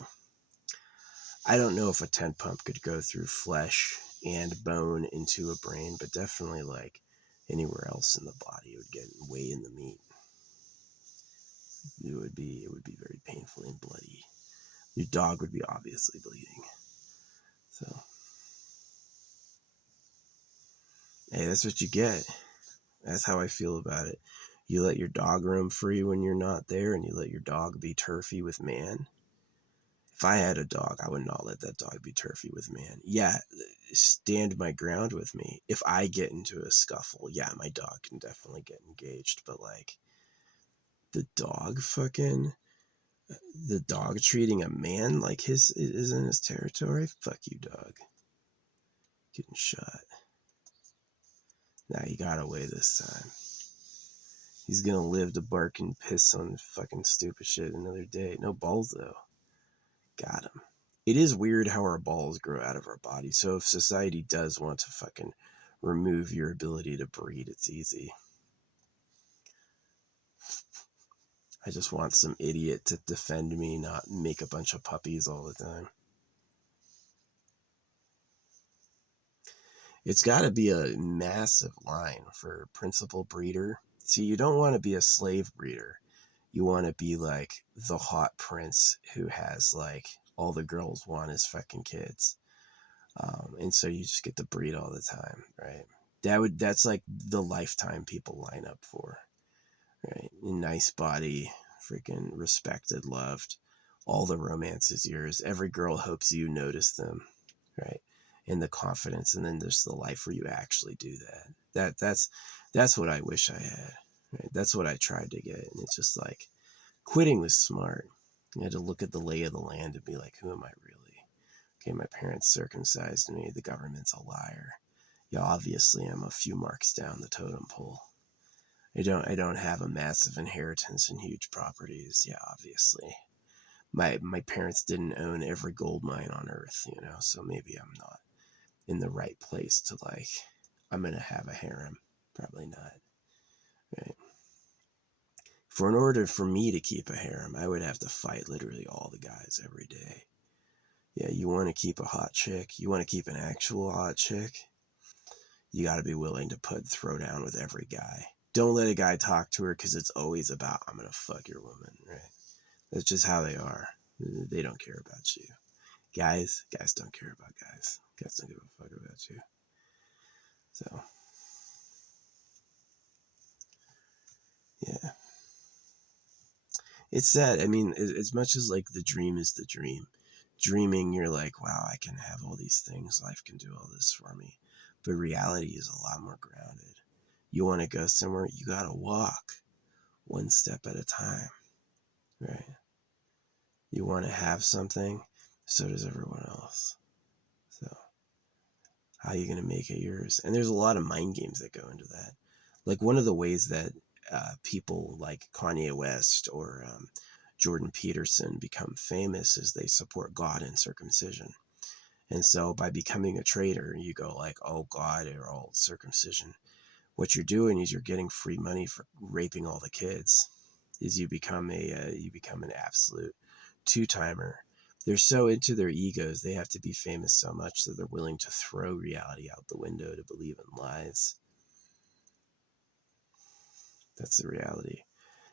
I don't know if a 10 pump could go through flesh and bone into a brain, but definitely like anywhere else in the body, it would get way in the meat. It would be very painful and bloody. Your dog would be obviously bleeding. So, hey, that's what you get. That's how I feel about it. You let your dog roam free when you're not there, and you let your dog be turfy with man. If I had a dog, I would not let that dog be turfy with man. Yeah, stand my ground with me. If I get into a scuffle, yeah, my dog can definitely get engaged. But like, the dog treating a man like his is in his territory. Fuck you, dog. Getting shot. Nah, he got away this time. He's gonna live to bark and piss on fucking stupid shit another day. No balls though. Got him. It is weird how our balls grow out of our body. So if society does want to fucking remove your ability to breed, it's easy. I just want some idiot to defend me, not make a bunch of puppies all the time. It's got to be a massive line for principal breeder. See, you don't want to be a slave breeder. You want to be like the hot prince who has like all the girls want is fucking kids. And so you just get to breed all the time, right? That's like the lifetime people line up for, right? Nice body, freaking respected, loved. All the romance is yours. Every girl hopes you notice them, right? And the confidence, and then there's the life where you actually do that. That's what I wish I had. Right? That's what I tried to get, and it's just like quitting was smart. You had to look at the lay of the land and be like, who am I really? Okay, my parents circumcised me. The government's a liar. Yeah, obviously I'm a few marks down the totem pole. I don't have a massive inheritance and huge properties. Yeah, obviously. My parents didn't own every gold mine on earth, so maybe I'm not in the right place to like I'm gonna have a harem. Probably not. Right. In order for me to keep a harem, I would have to fight literally all the guys every day. Yeah, you want to keep a hot chick, you want to keep an actual hot chick, you got to be willing to throw down with every guy. Don't let a guy talk to her because it's always about, I'm going to fuck your woman, right? That's just how they are. They don't care about you. Guys don't care about guys. Guys don't give a fuck about you. So, yeah. It's sad. I mean, as much as like the dream is the dream, dreaming, you're like, wow, I can have all these things. Life can do all this for me. But reality is a lot more grounded. You want to go somewhere, you got to walk one step at a time, right? You want to have something, so does everyone else. So, how are you going to make it yours? And there's a lot of mind games that go into that. Like, one of the ways that people like Kanye West or Jordan Peterson become famous is they support God and circumcision. And so by becoming a traitor, you go like, oh, God or all circumcision. What you're doing is you're getting free money for raping all the kids. Is you become an absolute two-timer. They're so into their egos, they have to be famous so much that they're willing to throw reality out the window to believe in lies. That's the reality.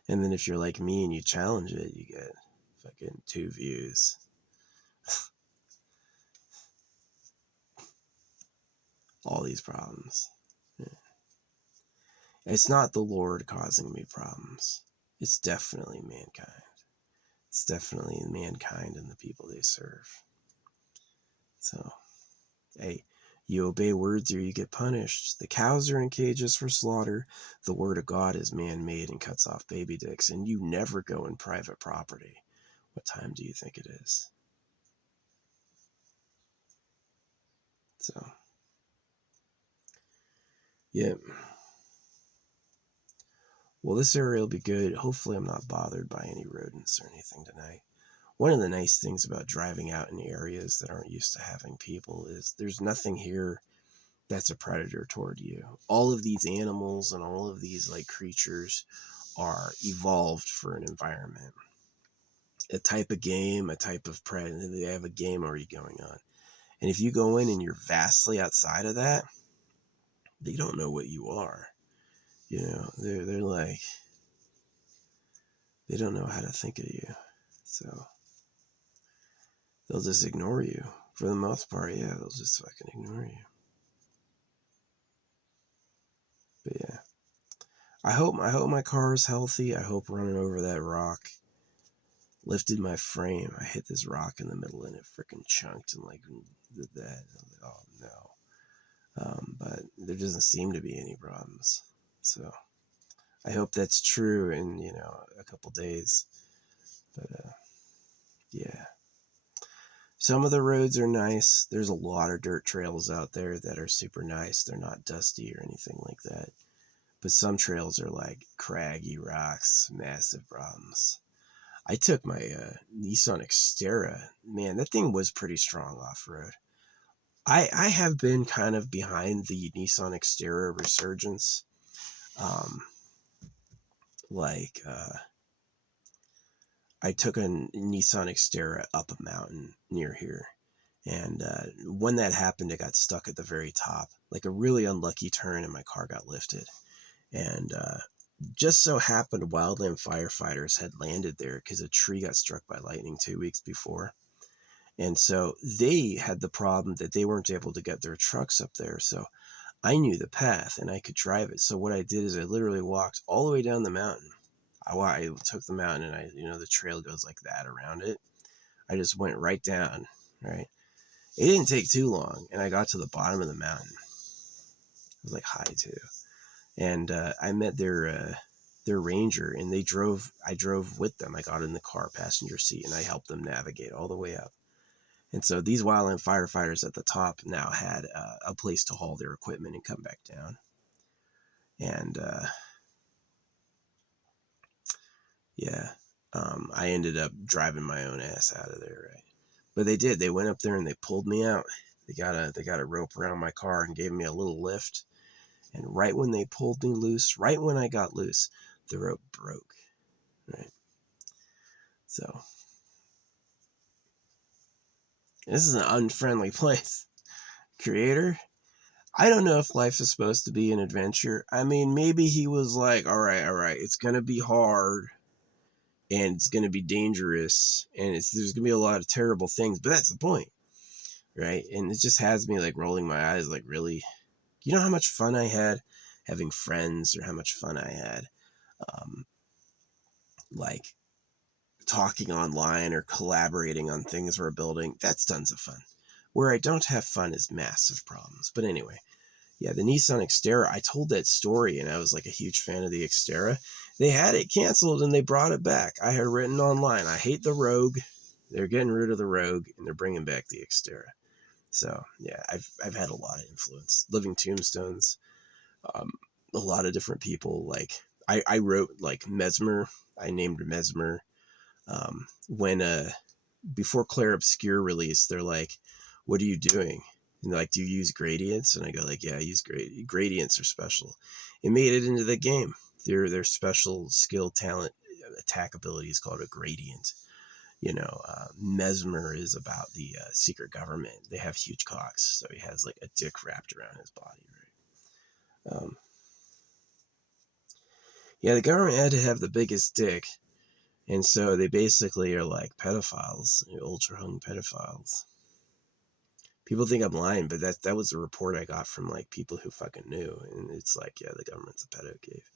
And then if you're like me and you challenge it, you get fucking 2 views. All these problems. Yeah. It's not the Lord causing me problems. It's definitely mankind. It's definitely mankind and the people they serve. So, hey, you obey words or you get punished. The cows are in cages for slaughter. The word of God is man-made and cuts off baby dicks. And you never go in private property. What time do you think it is? So, yeah. Well, this area will be good. Hopefully I'm not bothered by any rodents or anything tonight. One of the nice things about driving out in areas that aren't used to having people is there's nothing here that's a predator toward you. All of these animals and all of these like creatures are evolved for an environment. A type of game, a type of predator. They have a game already going on. And if you go in and you're vastly outside of that, they don't know what you are. They're like, they don't know how to think of you. So they'll just ignore you. For the most part, yeah, they'll just fucking ignore you. But yeah. I hope my car is healthy. I hope running over that rock lifted my frame. I hit this rock in the middle and it freaking chunked and like did that. I was like, oh no. But there doesn't seem to be any problems. So I hope that's true in, a couple days. But yeah. Some of the roads are nice. There's a lot of dirt trails out there that are super nice. They're not dusty or anything like that. But some trails are like craggy rocks, massive problems. I took my Nissan Xterra. Man, that thing was pretty strong off-road. I have been kind of behind the Nissan Xterra resurgence. Like, I took a Nissan Xterra up a mountain near here, And when that happened, it got stuck at the very top, like a really unlucky turn, and my car got lifted. And just so happened wildland firefighters had landed there because a tree got struck by lightning 2 weeks before. And so they had the problem that they weren't able to get their trucks up there. So I knew the path and I could drive it. So what I did is I literally walked all the way down the mountain. I took the mountain, and the trail goes like that around it. I just went right down, right? It didn't take too long, and I got to the bottom of the mountain. It was like high too. And I met their ranger, and I drove with them. I got in the car passenger seat, and I helped them navigate all the way up. And so these wildland firefighters at the top now had a place to haul their equipment and come back down. And I ended up driving my own ass out of there, right? But they did. They went up there and they pulled me out. They got a rope around my car and gave me a little lift. And right when they pulled me loose, right when I got loose, the rope broke, right? So this is an unfriendly place. Creator, I don't know if life is supposed to be an adventure. I mean, maybe he was like, all right, it's going to be hard and it's going to be dangerous and there's going to be a lot of terrible things, but that's the point, right? And it just has me like rolling my eyes like, really? You know how much fun I had having friends, or how much fun I had like talking online or collaborating on things we're building? That's tons of fun. Where I don't have fun is massive problems. But anyway, yeah, the Nissan Xterra, I told that story and I was like a huge fan of the Xterra. They had it canceled and they brought it back. I had written online, I hate the Rogue. They're getting rid of the Rogue and they're bringing back the Xterra. So yeah, I've had a lot of influence. Living Tombstones, a lot of different people. Like I wrote like Mesmer. I named Mesmer. When before Claire Obscure release, they're like, what are you doing? And they're like, do you use gradients? And I go like, yeah, I use gradients are special. It made it into the game. Their special skill, talent, attack ability is called a gradient. Mesmer is about the secret government. They have huge cocks, so he has like a dick wrapped around his body, right? Yeah, the government had to have the biggest dick, and so they basically are like pedophiles, ultra hung pedophiles. People think I'm lying, but that was a report I got from like people who fucking knew, and it's like, yeah, the government's a pedo cave.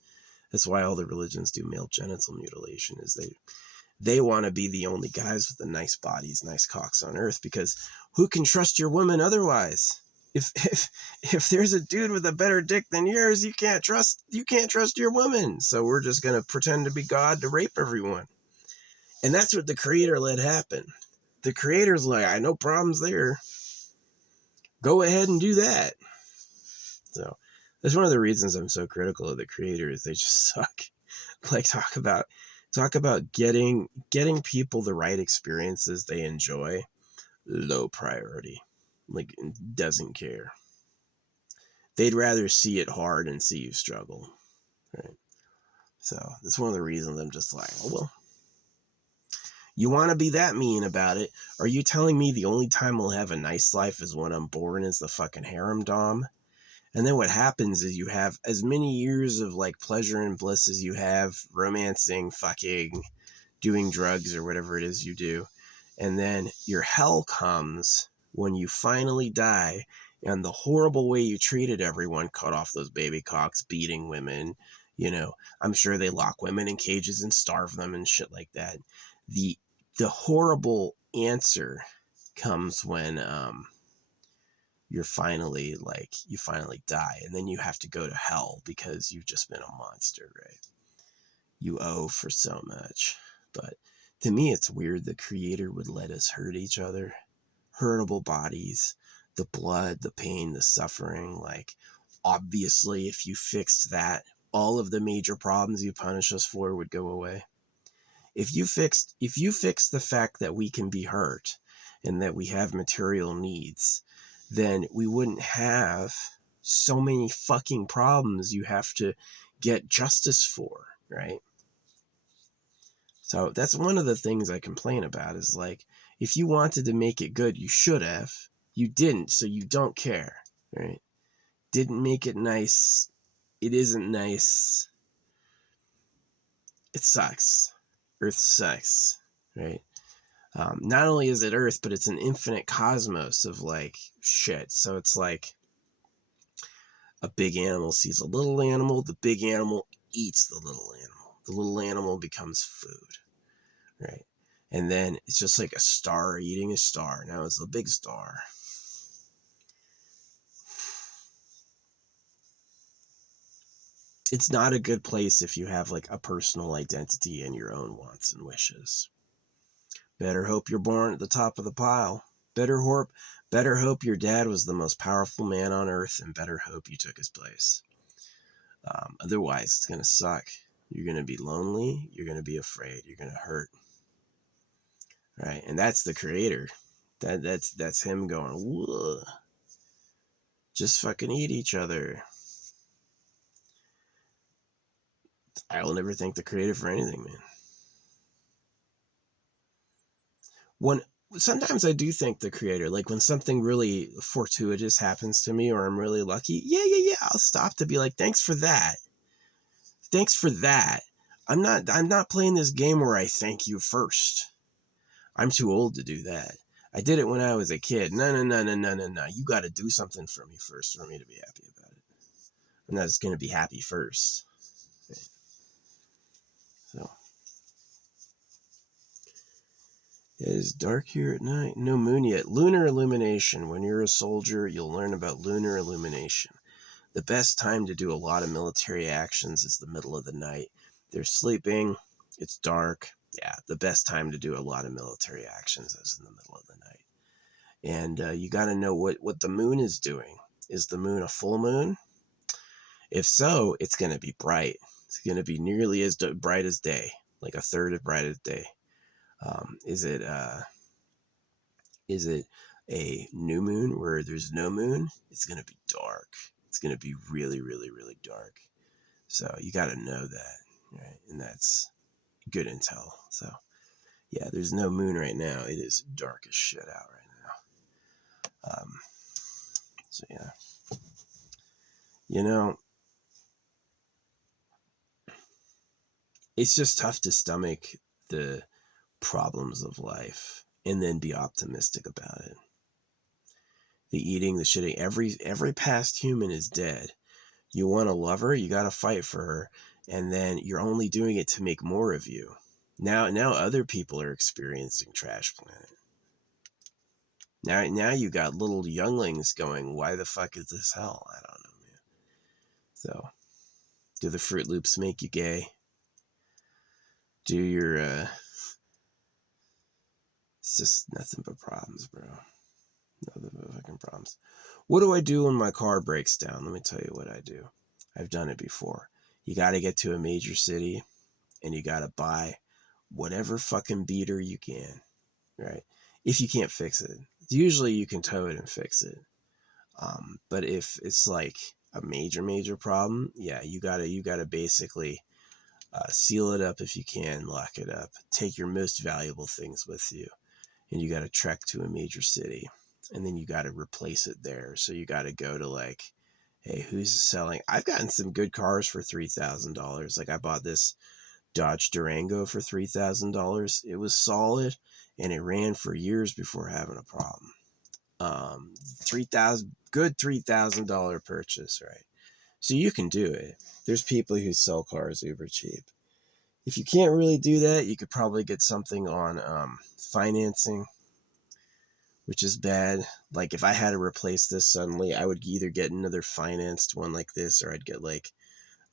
That's why all the religions do male genital mutilation, is they want to be the only guys with the nice bodies, nice cocks on earth, because who can trust your woman otherwise? If there's a dude with a better dick than yours, you can't trust your woman. So we're just gonna pretend to be God to rape everyone. And that's what the creator let happen. The creator's like, I no problems there. Go ahead and do that. So that's one of the reasons I'm so critical of the creators. They just suck. Like talk about getting people the right experiences they enjoy. Low priority. Like, doesn't care. They'd rather see it hard and see you struggle. Right? So that's one of the reasons I'm just like, oh, well, you want to be that mean about it? Are you telling me the only time I'll have a nice life is when I'm born as the fucking harem dom? And then what happens is you have as many years of like pleasure and bliss as you have romancing, fucking, doing drugs or whatever it is you do. And then your hell comes when you finally die, and the horrible way you treated everyone, cut off those baby cocks, beating women, I'm sure they lock women in cages and starve them and shit like that. The horrible answer comes when you finally die, and then you have to go to hell because you've just been a monster, right? You owe for so much. But to me, it's weird the creator would let us hurt each other. Hurtable bodies, the blood, the pain, the suffering. Like, obviously, if you fixed that, all of the major problems you punish us for would go away. If you fixed the fact that we can be hurt and that we have material needs, then we wouldn't have so many fucking problems you have to get justice for, right? So that's one of the things I complain about, is like, If you wanted to make it good, you should have. You didn't, so you don't care, right? Didn't make it nice. It isn't nice. It sucks. Earth sucks, right? Not only is it Earth, but it's an infinite cosmos of like shit. So it's like a big animal sees a little animal, the big animal eats the little animal. The little animal becomes food, right? And then it's just like a star eating a star. Now it's a big star. It's not a good place if you have like a personal identity and your own wants and wishes. Better hope you're born at the top of the pile. Better hope your dad was the most powerful man on earth, and better hope you took his place. Otherwise, it's going to suck. You're going to be lonely. You're going to be afraid. You're going to hurt. Right? And that's the creator. That's him going, whoa. Just fucking eat each other. I will never thank the creator for anything, man. Sometimes I do thank the creator. Like when something really fortuitous happens to me or I'm really lucky, yeah, I'll stop to be like, thanks for that. Thanks for that. I'm not playing this game where I thank you first. I'm too old to do that. I did it when I was a kid. No. You got to do something for me first for me to be happy about it. I'm not just going to be happy first. Okay. So. It is dark here at night. No moon yet. Lunar illumination. When you're a soldier, you'll learn about lunar illumination. The best time to do a lot of military actions is the middle of the night. They're sleeping. It's dark. Yeah, the best time to do a lot of military actions is in the middle of the night. And you got to know what the moon is doing. Is the moon a full moon? If so, it's going to be bright. It's going to be nearly as bright as day, like a third as bright as day. Is it a new moon where there's no moon? It's going to be dark. It's going to be really, really, really dark. So you got to know that, right? And that's good intel. So yeah, there's no moon right now. It is dark as shit out right now. So yeah, it's just tough to stomach the problems of life and then be optimistic about it. The eating, the shitting, every past human is dead. You want to love her, you got to fight for her, and then you're only doing it to make more of you. Now other people are experiencing Trash Planet. Now you got little younglings going, why the fuck is this hell? I don't know, man. So, do the Fruit Loops make you gay? Do your, it's just nothing but problems, bro. Nothing but fucking problems. What do I do when my car breaks down? Let me tell you what I do. I've done it before. You got to get to a major city and you got to buy whatever fucking beater you can, right? If you can't fix it. Usually you can tow it and fix it. But if it's like a major problem, yeah, you gotta basically seal it up if you can, lock it up, take your most valuable things with you, and you gotta trek to a major city, and then you gotta replace it there. So you gotta go to like, hey, who's selling? I've gotten some good cars for $3,000. Like I bought this Dodge Durango for $3,000. It was solid and it ran for years before having a problem. $3,000 purchase, right? So you can do it. There's people who sell cars uber cheap. If you can't really do that, you could probably get something on financing, which is bad. Like if I had to replace this suddenly, I would either get another financed one like this, or I'd get like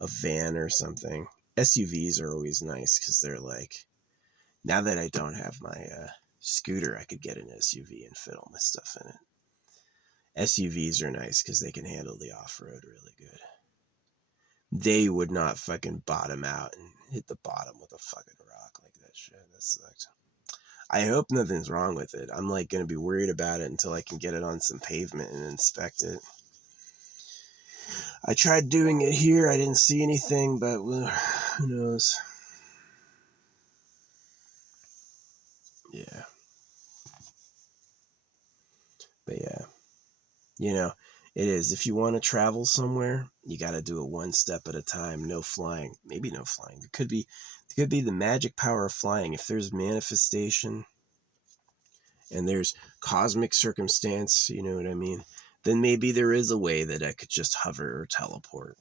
a van or something. SUVs are always nice because they're like, now that I don't have my scooter, I could get an SUV and fit all my stuff in it. SUVs are nice because they can handle the off-road really good. They would not fucking bottom out and hit the bottom with a fucking rock like that shit. That sucked. I hope nothing's wrong with it. I'm like going to be worried about it until I can get it on some pavement and inspect it. I tried doing it here. I didn't see anything, but who knows? Yeah. You know, it is. If you want to travel somewhere, you got to do it one step at a time. No flying. Maybe no flying. It could be the magic power of flying. If there's manifestation and there's cosmic circumstance, you know what I mean? Then maybe there is a way that I could just hover or teleport.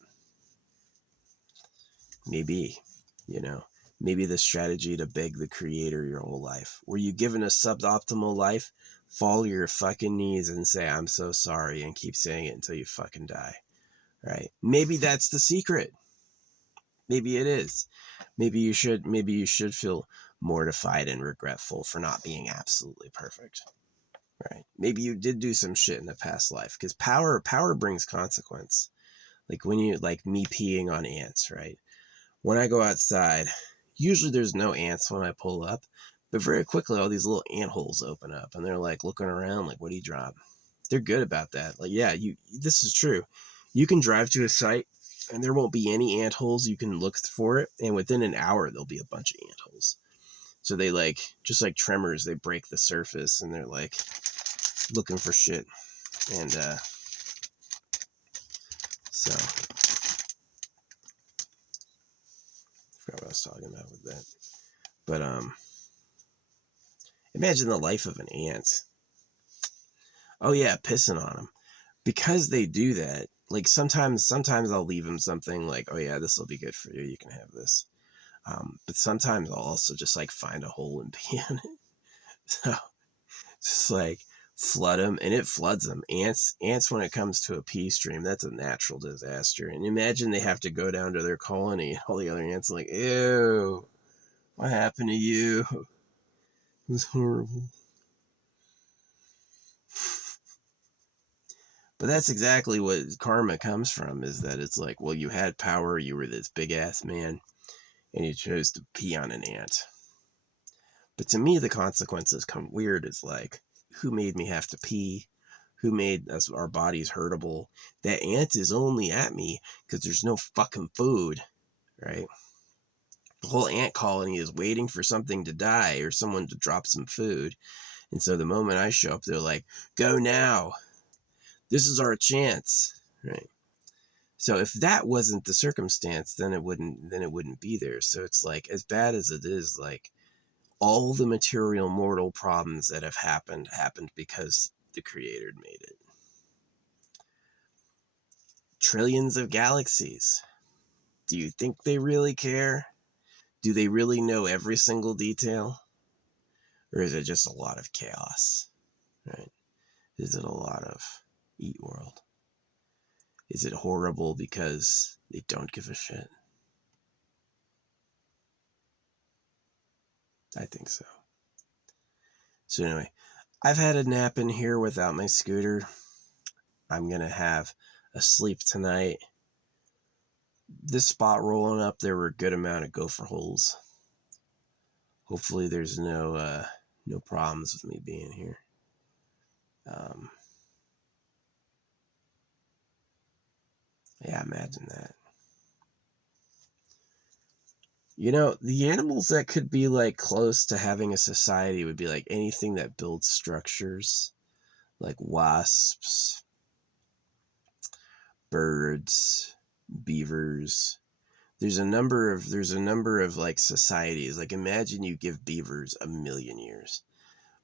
Maybe, you know, maybe the strategy to beg the creator your whole life. Were you given a suboptimal life? Fall to your fucking knees and say, I'm so sorry, and keep saying it until you fucking die. Right? Maybe that's the secret. Maybe it is. Maybe you should feel mortified and regretful for not being absolutely perfect. Right? Maybe you did do some shit in the past life, because power brings consequence. Like when you, like me peeing on ants, right? When I go outside, usually there's no ants when I pull up, but very quickly all these little ant holes open up and they're like looking around like, what do you drop? They're good about that. Like, yeah, this is true. You can drive to a site and there won't be any ant holes. You can look for it, and within an hour there'll be a bunch of ant holes. So they, like, just like tremors, they break the surface and they're like looking for shit. And so I forgot what I was talking about with that. But imagine the life of an ant. Oh yeah, pissing on them. Because they do that, like sometimes I'll leave them something like, oh yeah, this will be good for you, you can have this. But sometimes I'll also just like find a hole and pee in it. So just like flood them, and it floods them. Ants when it comes to a pee stream, that's a natural disaster. And imagine they have to go down to their colony, and all the other ants are like, ew, what happened to you? It was horrible. But that's exactly what karma comes from, is that it's like, well, you had power, you were this big ass man, and you chose to pee on an ant. But to me, the consequences come weird. It's like, who made me have to pee? Who made us, our bodies hurtable? That ant is only at me because there's no fucking food, right? The whole ant colony is waiting for something to die or someone to drop some food. And so the moment I show up, they're like, go now. This is our chance, right? So if that wasn't the circumstance, then it wouldn't be there. So it's like, as bad as it is, like, all the material mortal problems that have happened because the creator made it. Trillions of galaxies. Do you think they really care? Do they really know every single detail? Or is it just a lot of chaos? Right? Is it a lot of eat world? Is it horrible because they don't give a shit? I think so. So anyway, I've had a nap in here without my scooter. I'm going to have a sleep tonight. This spot rolling up, there were a good amount of gopher holes. Hopefully there's no problems with me being here. Yeah, imagine that. You know, the animals that could be like close to having a society would be like anything that builds structures, like wasps, birds, beavers. There's a number of like societies. Like imagine you give beavers 1,000,000 years,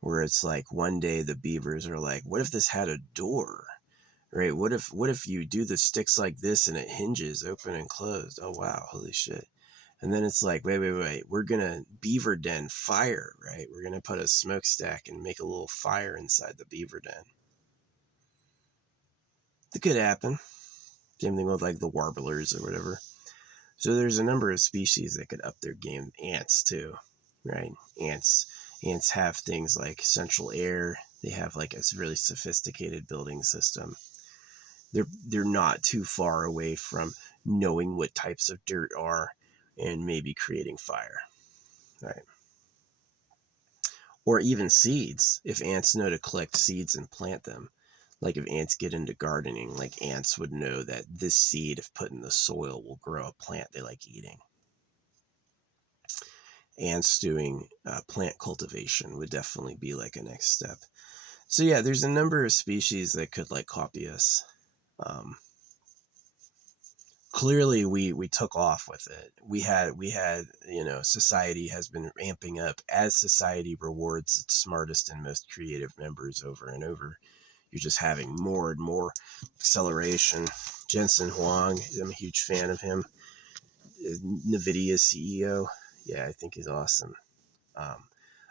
where it's like one day the beavers are like, what if this had a door? Right? What if you do the sticks like this and it hinges open and closed? Oh wow, holy shit. And then it's like, wait, we're gonna beaver den fire, right? We're gonna put a smokestack and make a little fire inside the beaver den. It could happen. Same thing with like the warblers or whatever. So there's a number of species that could up their game. Ants too, right? Ants have things like central air. They have like a really sophisticated building system. They're not too far away from knowing what types of dirt are and maybe creating fire, right? Or even seeds. If ants know to collect seeds and plant them, like if ants get into gardening, like ants would know that this seed, if put in the soil, will grow a plant they like eating. Ants doing plant cultivation would definitely be like a next step. So yeah, there's a number of species that could like copy us. Um, Clearly we took off with it. We had society has been ramping up as society rewards its smartest and most creative members over and over. You're just having more and more acceleration. Jensen Huang, I'm a huge fan of him. NVIDIA CEO. Yeah, I think he's awesome. Um,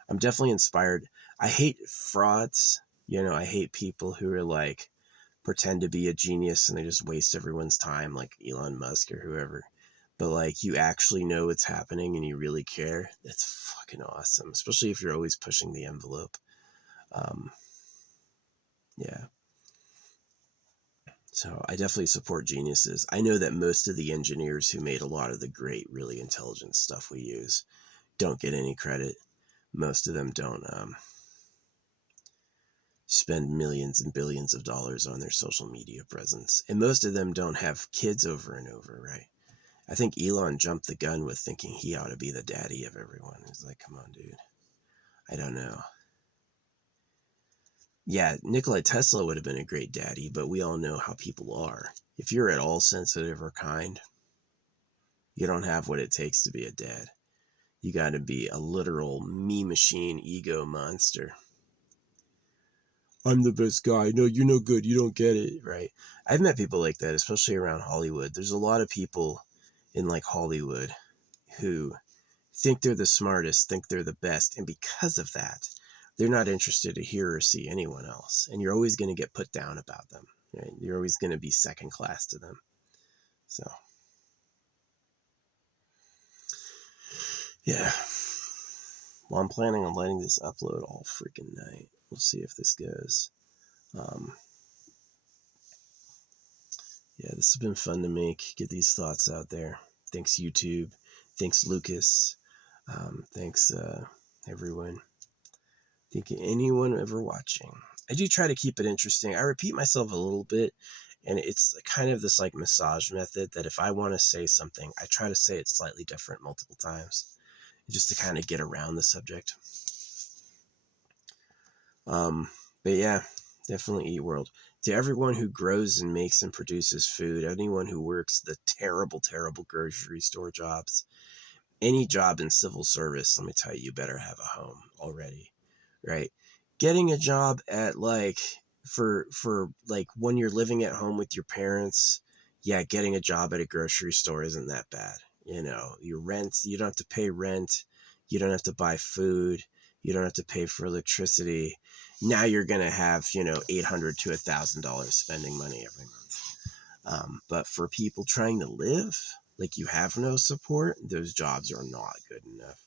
I'm definitely inspired. I hate frauds. I hate people who are like pretend to be a genius and they just waste everyone's time, like Elon Musk or whoever. But like you actually know what's happening and you really care. That's fucking awesome, especially if you're always pushing the envelope. Um, yeah. So I definitely support geniuses. I know that most of the engineers who made a lot of the great, really intelligent stuff we use don't get any credit. Most of them don't spend millions and billions of dollars on their social media presence. And most of them don't have kids over and over, right? I think Elon jumped the gun with thinking he ought to be the daddy of everyone. He's like, come on, dude. I don't know. Yeah, Nikola Tesla would have been a great daddy, but we all know how people are. If you're at all sensitive or kind, you don't have what it takes to be a dad. You got to be a literal me machine ego monster. I'm the best guy. No, you're no good. You don't get it, right? I've met people like that, especially around Hollywood. There's a lot of people in like Hollywood who think they're the smartest, think they're the best, and because of that, they're not interested to hear or see anyone else. And you're always going to get put down about them. Right? You're always going to be second class to them. So, yeah. Well, I'm planning on letting this upload all freaking night. We'll see if this goes. Um, yeah, this has been fun to make. Get these thoughts out there. Thanks, YouTube. Thanks, Lucas. Thanks, everyone. Thank you, anyone ever watching. I do try to keep it interesting. I repeat myself a little bit, and it's kind of this like massage method that if I want to say something, I try to say it slightly different multiple times just to kind of get around the subject. But yeah, definitely eat world. To everyone who grows and makes and produces food, anyone who works the terrible, terrible grocery store jobs, any job in civil service, let me tell you, you better have a home already, right? Getting a job at like for like when you're living at home with your parents, yeah, getting a job at a grocery store isn't that bad. Your rent, you don't have to pay rent, you don't have to buy food, you don't have to pay for electricity. Now you're gonna have $800 to $1,000 spending money every month. But for people trying to live like you have no support, those jobs are not good enough.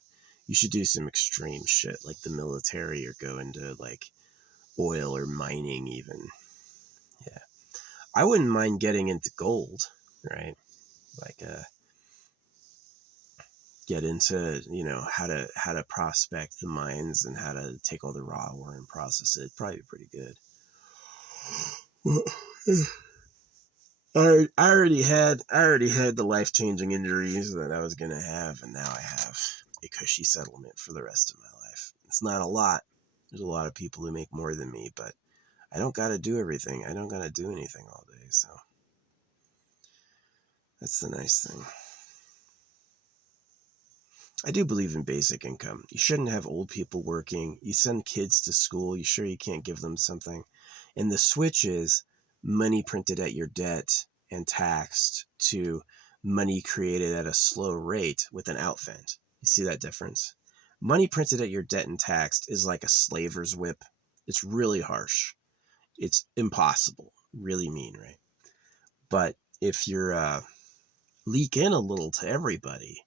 You should do some extreme shit like the military or go into like oil or mining even. Yeah. I wouldn't mind getting into gold, right? Like get into, how to prospect the mines and how to take all the raw ore and process it. Probably pretty good. I already had the life-changing injuries that I was gonna have, and now I have a cushy settlement for the rest of my life. It's not a lot. There's a lot of people who make more than me, but I don't gotta do everything. I don't gotta do anything all day, so that's the nice thing. I do believe in basic income. You shouldn't have old people working. You send kids to school. You sure you can't give them something? And the switch is money printed at your debt and taxed to money created at a slow rate with an outvent. You see that difference? Money printed at your debt and taxed is like a slaver's whip. It's really harsh. It's impossible. Really mean, right? But if you're leak in a little to everybody,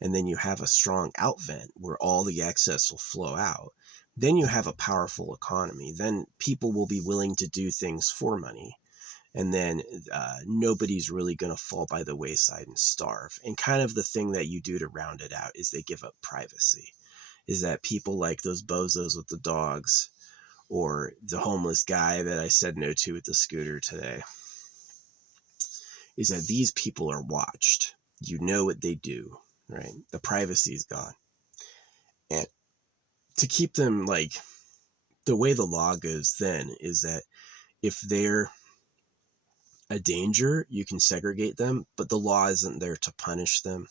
and then you have a strong outvent where all the excess will flow out, then you have a powerful economy. Then people will be willing to do things for money. And then nobody's really going to fall by the wayside and starve. And kind of the thing that you do to round it out is they give up privacy. Is that people like those bozos with the dogs or the homeless guy that I said no to with the scooter today, is that these people are watched. You know what they do, right? The privacy is gone. And to keep them like the way the law goes then is that if they're a danger, you can segregate them, but the law isn't there to punish them.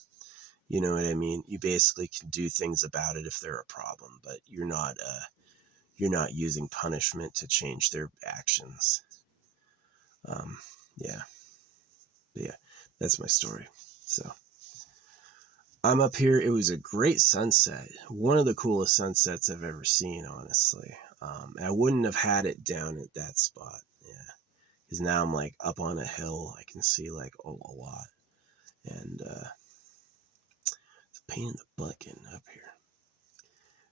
You know what I mean? You basically can do things about it if they're a problem, but you're not using punishment to change their actions. Yeah. But yeah, that's my story. So I'm up here. It was a great sunset. One of the coolest sunsets I've ever seen, honestly. And I wouldn't have had it down at that spot. Yeah. Because now I'm like up on a hill. I can see like a lot. And it's a pain in the butt getting up here.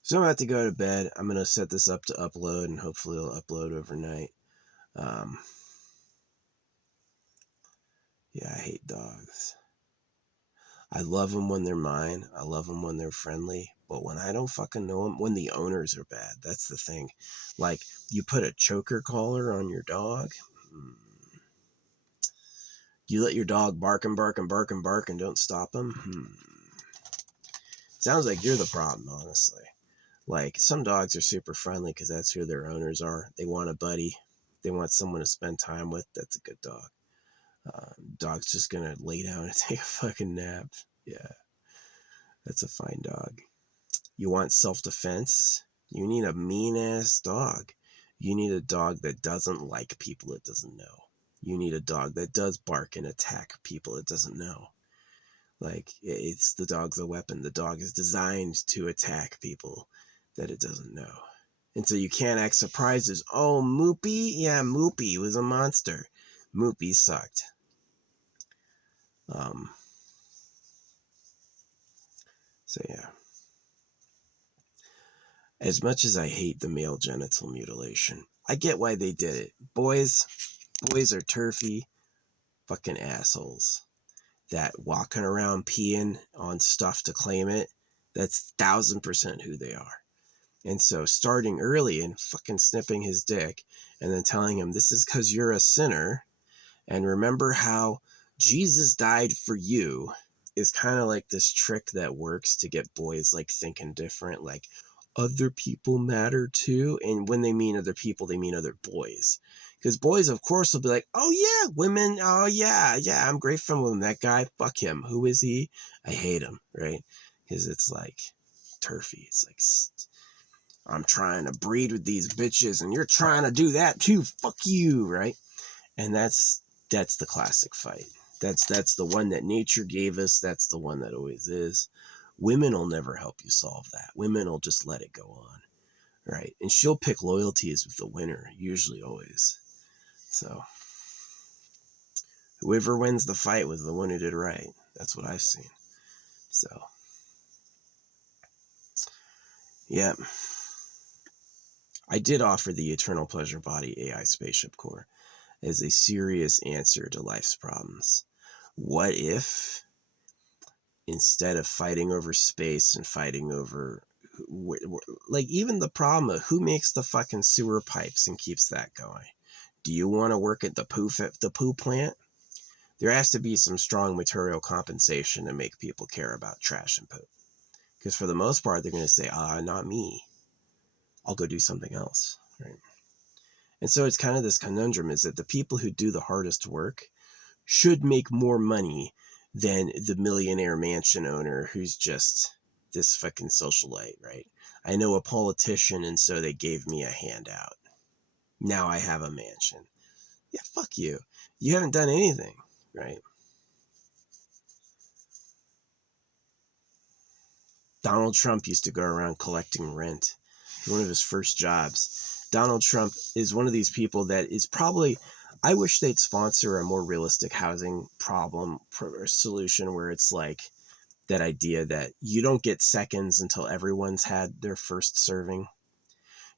So I'm about to go to bed. I'm going to set this up to upload, and hopefully it'll upload overnight. Yeah, I hate dogs. I love them when they're mine. I love them when they're friendly. But when I don't fucking know them, when the owners are bad, that's the thing. Like, you put a choker collar on your dog. You let your dog bark and bark and bark and bark and don't stop him. Sounds like you're the problem, honestly. Like, some dogs are super friendly because that's who their owners are. They want a buddy. They want someone to spend time with. That's a good dog. Dog's just gonna lay down and take a fucking nap. Yeah, that's a fine dog. You want self-defense? You need a mean-ass dog. You need a dog that doesn't like people it doesn't know. You need a dog that does bark and attack people it doesn't know. Like, it's the dog's a weapon. The dog is designed to attack people that it doesn't know. And so you can't act surprised as, oh, Moopy? Yeah, Moopy was a monster. Moopy sucked. So yeah. As much as I hate the male genital mutilation, I get why they did it. Boys are turfy fucking assholes that walking around peeing on stuff to claim it. That's 1000% who they are. And so starting early and fucking snipping his dick and then telling him this is because you're a sinner and remember how Jesus died for you is kind of like this trick that works to get boys like thinking different, like other people matter too. And when they mean other people, they mean other boys. Because boys, of course, will be like, oh yeah, women, oh yeah, I'm great from women. That guy, fuck him. Who is he? I hate him, right? Because it's like turfy. It's like, I'm trying to breed with these bitches and you're trying to do that too. Fuck you, right? And that's the classic fight. That's the one that nature gave us. That's the one that always is. Women will never help you solve that. Women will just let it go on, right? And she'll pick loyalties with the winner, usually always. So whoever wins the fight was the one who did right. That's what I've seen. So yeah. I did offer the Eternal Pleasure Body AI Spaceship Core as a serious answer to life's problems. What if, instead of fighting over space and fighting over, like, even the problem of who makes the fucking sewer pipes and keeps that going? Do you want to work at the poo plant? There has to be some strong material compensation to make people care about trash and poop. Because for the most part, they're going to say, not me. I'll go do something else, right? And so it's kind of this conundrum, is that the people who do the hardest work should make more money than the millionaire mansion owner who's just this fucking socialite, right? I know a politician, and so they gave me a handout. Now I have a mansion. Yeah, fuck you. You haven't done anything, right? Donald Trump used to go around collecting rent. One of his first jobs. Donald Trump is one of these people that is probably, I wish they'd sponsor a more realistic housing problem or solution where it's like that idea that you don't get seconds until everyone's had their first serving.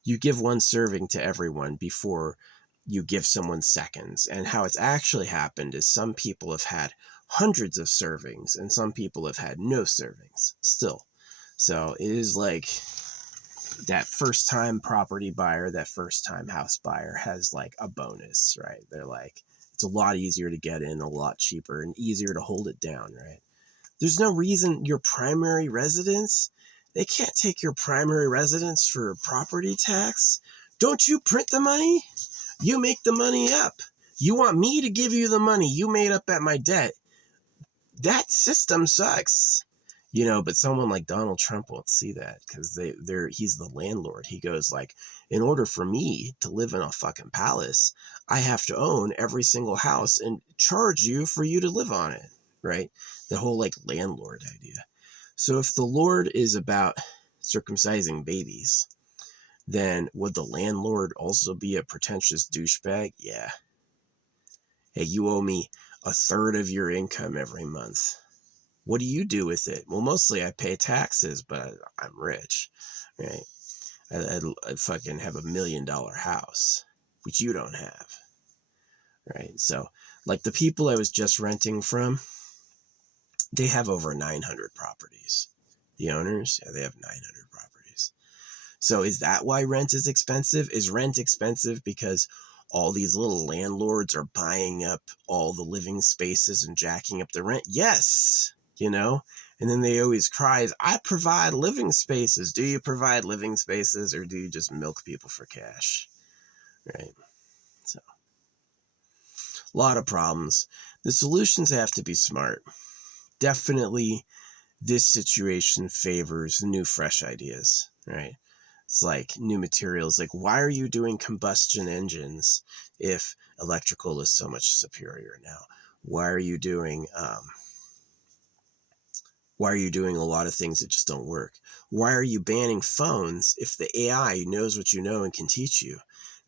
You give one serving to everyone before you give someone seconds. And how it's actually happened is some people have had hundreds of servings and some people have had no servings still. So it is like that first time property buyer, that first time house buyer has like a bonus, right? They're like, it's a lot easier to get in, a lot cheaper and easier to hold it down, right? There's no reason your primary residence, they can't take your primary residence for property tax. Don't you print the money? You make the money up. You want me to give you the money you made up at my debt. That system sucks. But someone like Donald Trump won't see that because he's the landlord. He goes like, in order for me to live in a fucking palace, I have to own every single house and charge you for you to live on it, right? The whole like landlord idea. So if the Lord is about circumcising babies, then would the landlord also be a pretentious douchebag? Yeah. Hey, you owe me a third of your income every month. What do you do with it? Well, mostly I pay taxes, but I'm rich, right? I fucking have $1 million house, which you don't have, right? So, like the people I was just renting from, they have over 900 properties. The owners, yeah, they have 900 properties. So is that why rent is expensive? Is rent expensive because all these little landlords are buying up all the living spaces and jacking up the rent? Yes. And then they always cry, I provide living spaces. Do you provide living spaces or do you just milk people for cash? Right. So a lot of problems. The solutions have to be smart. Definitely this situation favors new, fresh ideas, right? It's like new materials. Like, why are you doing combustion engines if electrical is so much superior now? Why are you doing a lot of things that just don't work? Why are you banning phones if the AI knows what you know and can teach you?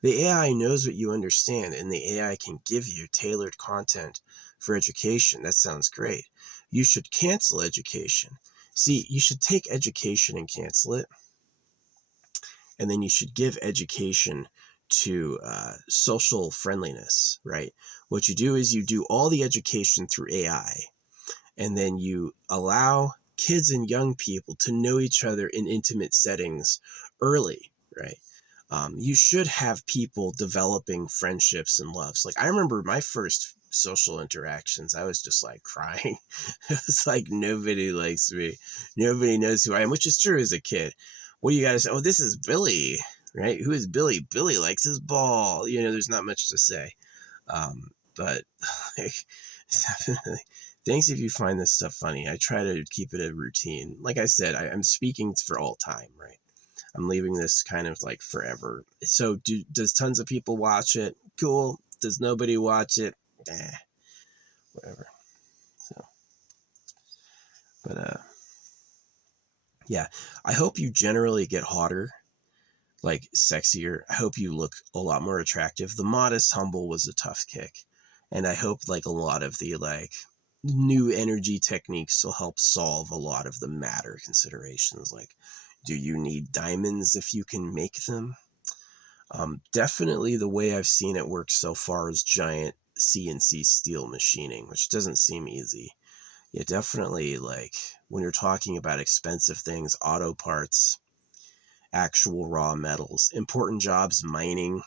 The AI knows what you understand, and the AI can give you tailored content for education. That sounds great. You should cancel education. See, you should take education and cancel it, and then you should give education to social friendliness, right? What you do is you do all the education through AI, and then you allow kids and young people to know each other in intimate settings early, right? You should have people developing friendships and loves. Like I remember my first social interactions, I was just like crying. It was like, nobody likes me. Nobody knows who I am, which is true as a kid. What do you got to say? Oh, this is Billy, right? Who is Billy? Billy likes his ball. There's not much to say. But like, definitely. Thanks if you find this stuff funny. I try to keep it a routine. Like I said, I'm speaking for all time, right? I'm leaving this kind of like forever. So does tons of people watch it? Cool. Does nobody watch it? Whatever. So, but yeah, I hope you generally get hotter, like sexier. I hope you look a lot more attractive. The modest humble was a tough kick. And I hope like a lot of the like new energy techniques will help solve a lot of the matter considerations. Like, do you need diamonds if you can make them? Definitely the way I've seen it work so far is giant CNC steel machining, which doesn't seem easy. Yeah, definitely like when you're talking about expensive things, auto parts, actual raw metals, important jobs, mining.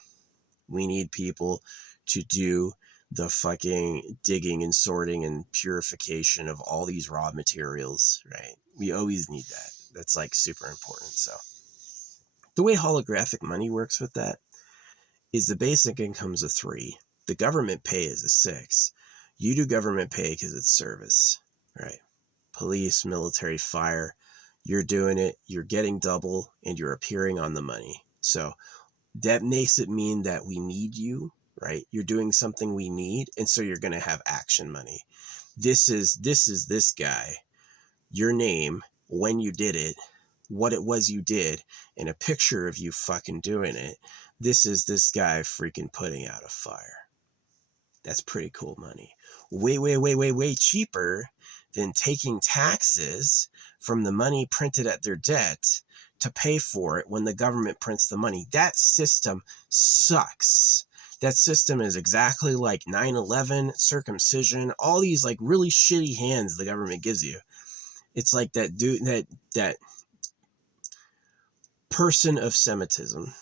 We need people to do the fucking digging and sorting and purification of all these raw materials, right? We always need that. That's like super important. So the way holographic money works with that is the basic income's a 3. The government pay is a 6. You do government pay because it's service, right? Police, military, fire, you're doing it, you're getting double, and you're appearing on the money. So that makes it mean that we need you, right? You're doing something we need, and so you're going to have action money. This is this guy, your name, when you did it, what it was you did, and a picture of you fucking doing it. This is this guy freaking putting out a fire. That's pretty cool money. Way cheaper than taking taxes from the money printed at their debt to pay for it when the government prints the money. That system sucks. That system is exactly like 9/11, circumcision, all these like really shitty hands the government gives you. It's like that dude, that person of Semitism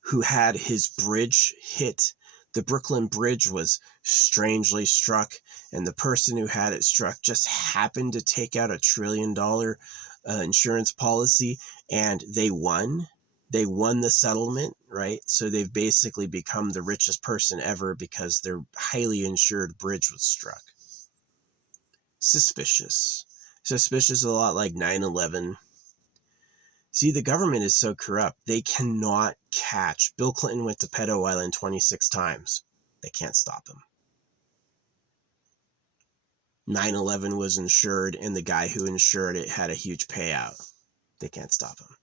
who had his bridge hit. The Brooklyn Bridge was strangely struck, and the person who had it struck just happened to take out $1 trillion insurance policy, and they won. They won the settlement, right? So they've basically become the richest person ever because their highly insured bridge was struck. Suspicious. Suspicious, a lot like 9/11. See, the government is so corrupt, they cannot catch. Bill Clinton went to Pedo Island 26 times. They can't stop him. 9/11 was insured, and the guy who insured it had a huge payout. They can't stop him.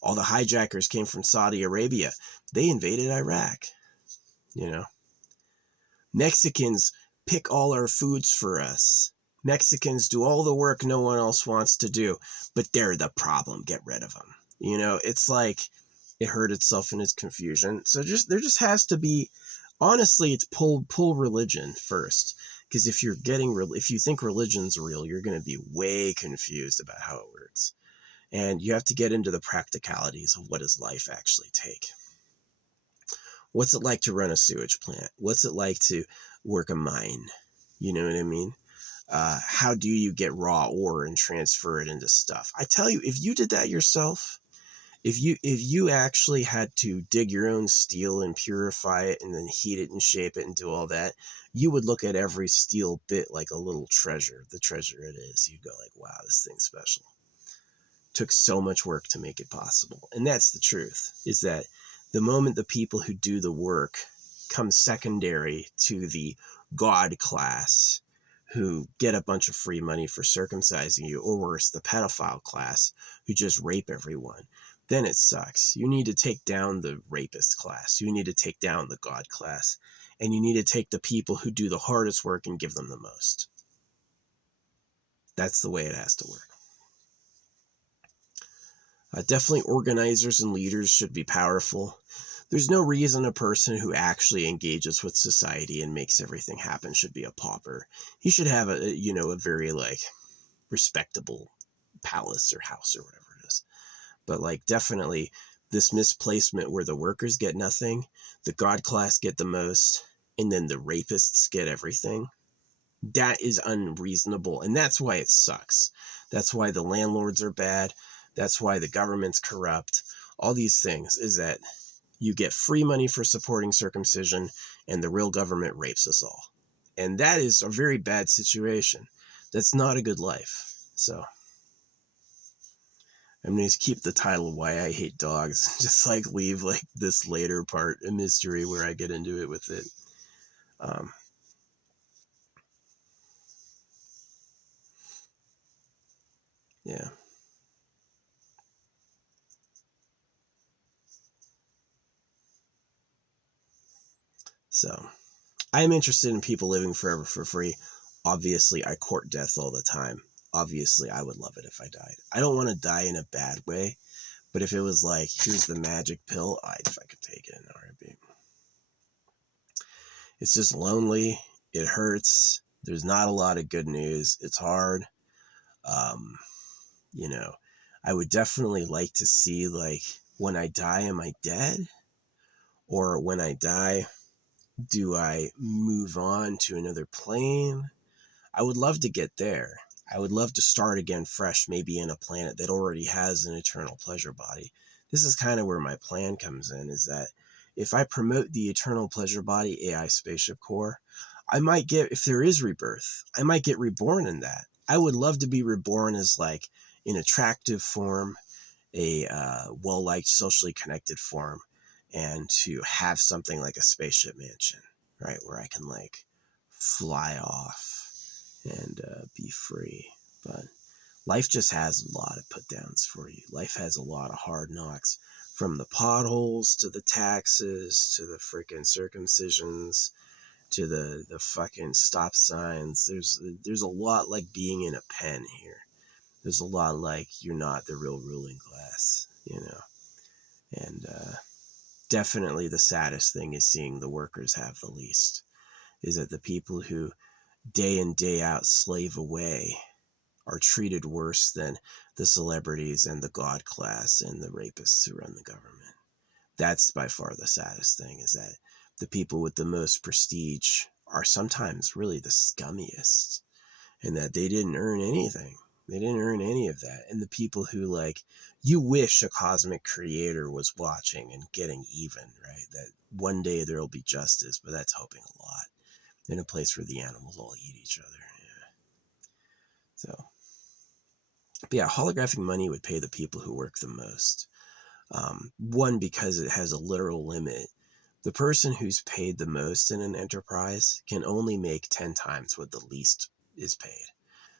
All the hijackers came from Saudi Arabia. They invaded Iraq. You know, Mexicans pick all our foods for us. Mexicans do all the work no one else wants to do, but they're the problem. Get rid of them. You know, it's like it hurt itself in its confusion. So there just has to be, honestly, it's pull religion first. Because if you think religion's real, you're going to be way confused about how it works. And you have to get into the practicalities of what does life actually take. What's it like to run a sewage plant? What's it like to work a mine? You know what I mean? How do you get raw ore and transfer it into stuff? I tell you, if you did that yourself, if you actually had to dig your own steel and purify it and then heat it and shape it and do all that, you would look at every steel bit like a little treasure, the treasure it is. You'd go like, wow, this thing's special. Took so much work to make it possible. And that's the truth, is that the moment the people who do the work come secondary to the God class who get a bunch of free money for circumcising you, or worse, the pedophile class who just rape everyone, then it sucks. You need to take down the rapist class. You need to take down the God class. And you need to take the people who do the hardest work and give them the most. That's the way it has to work. Definitely organizers and leaders should be powerful. There's no reason a person who actually engages with society and makes everything happen should be a pauper. He should have a very respectable palace or house or whatever it is. But definitely this misplacement where the workers get nothing, the God class get the most, and then the rapists get everything. That is unreasonable. And that's why it sucks. That's why the landlords are bad. That's why the government's corrupt. All these things is that you get free money for supporting circumcision and the real government rapes us all. And that is a very bad situation. That's not a good life. So I'm going to keep the title Why I Hate Dogs. Just leave this later part a mystery where I get into it with it. Yeah. So I'm interested in people living forever for free. Obviously, I court death all the time. Obviously, I would love it if I died. I don't want to die in a bad way, but if it was here's the magic pill, I'd fucking take it in a heartbeat. It's just lonely. It hurts. There's not a lot of good news. It's hard. I would definitely like to see, when I die, am I dead? Or when I die, do I move on to another plane? I would love to get there. I would love to start again fresh, maybe in a planet that already has an eternal pleasure body. This is kind of where my plan comes in, is that if I promote the eternal pleasure body AI spaceship core, I might get, if there is rebirth, I might get reborn in that. I would love to be reborn as an attractive form, a well-liked, socially connected form, and to have something like a spaceship mansion, right, where I can fly off and be free. But life just has a lot of put downs for you. Life has a lot of hard knocks, from the potholes to the taxes to the freaking circumcisions to the fucking stop signs. There's a lot being in a pen here. There's a lot you're not the real ruling class, and definitely the saddest thing is seeing the workers have the least, is that the people who day in, day out slave away are treated worse than the celebrities and the God class and the rapists who run the government. That's by far the saddest thing, is that the people with the most prestige are sometimes really the scummiest, and that they didn't earn anything. They didn't earn any of that. And the people who, like, you wish a cosmic creator was watching and getting even, right? That one day there'll be justice, but that's hoping a lot. In a place where the animals all eat each other. Yeah. So, but yeah, holographic money would pay the people who work the most. One, because it has a literal limit. The person who's paid the most in an enterprise can only make 10 times what the least is paid.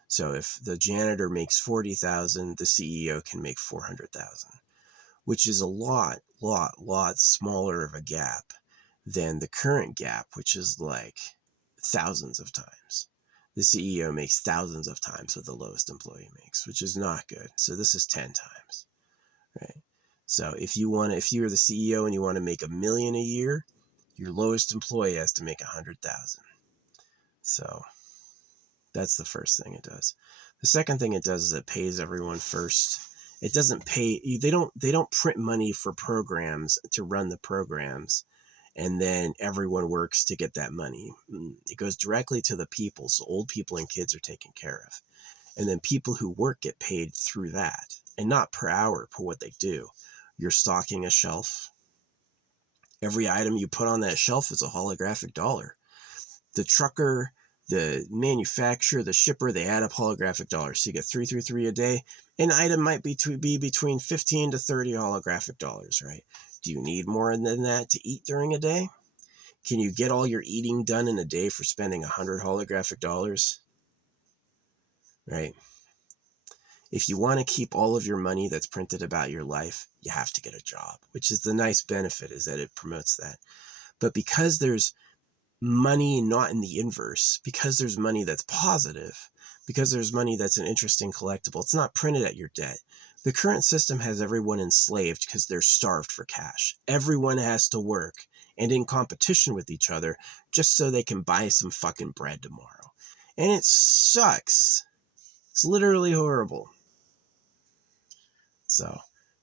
So if the janitor makes 40,000, the CEO can make 400,000, which is a lot smaller of a gap than the current gap, which is like thousands of times. The CEO makes thousands of times what the lowest employee makes, which is not good. So this is 10 times, right? So if you're the CEO and you want to make $1 million a year, your lowest employee has to make 100,000. So that's the first thing it does. The second thing it does is it pays everyone first. It doesn't pay, they don't print money for programs to run the programs, and then everyone works to get that money. It goes directly to the people, so old people and kids are taken care of. And then people who work get paid through that, and not per hour, per what they do. You're stocking a shelf. Every item you put on that shelf is a holographic dollar. The trucker, the manufacturer, the shipper, they add up holographic dollars. So you get 333 a day. An item might be between 15 to 30 holographic dollars, right? Do you need more than that to eat during a day? Can you get all your eating done in a day for spending 100 holographic dollars? Right? If you want to keep all of your money that's printed about your life, you have to get a job, which is the nice benefit, is that it promotes that. But because there's money not in the inverse, because there's money that's positive, because there's money that's an interesting collectible, it's not printed at your debt. The current system has everyone enslaved because they're starved for cash. Everyone has to work and in competition with each other just so they can buy some fucking bread tomorrow. And it sucks. It's literally horrible. So,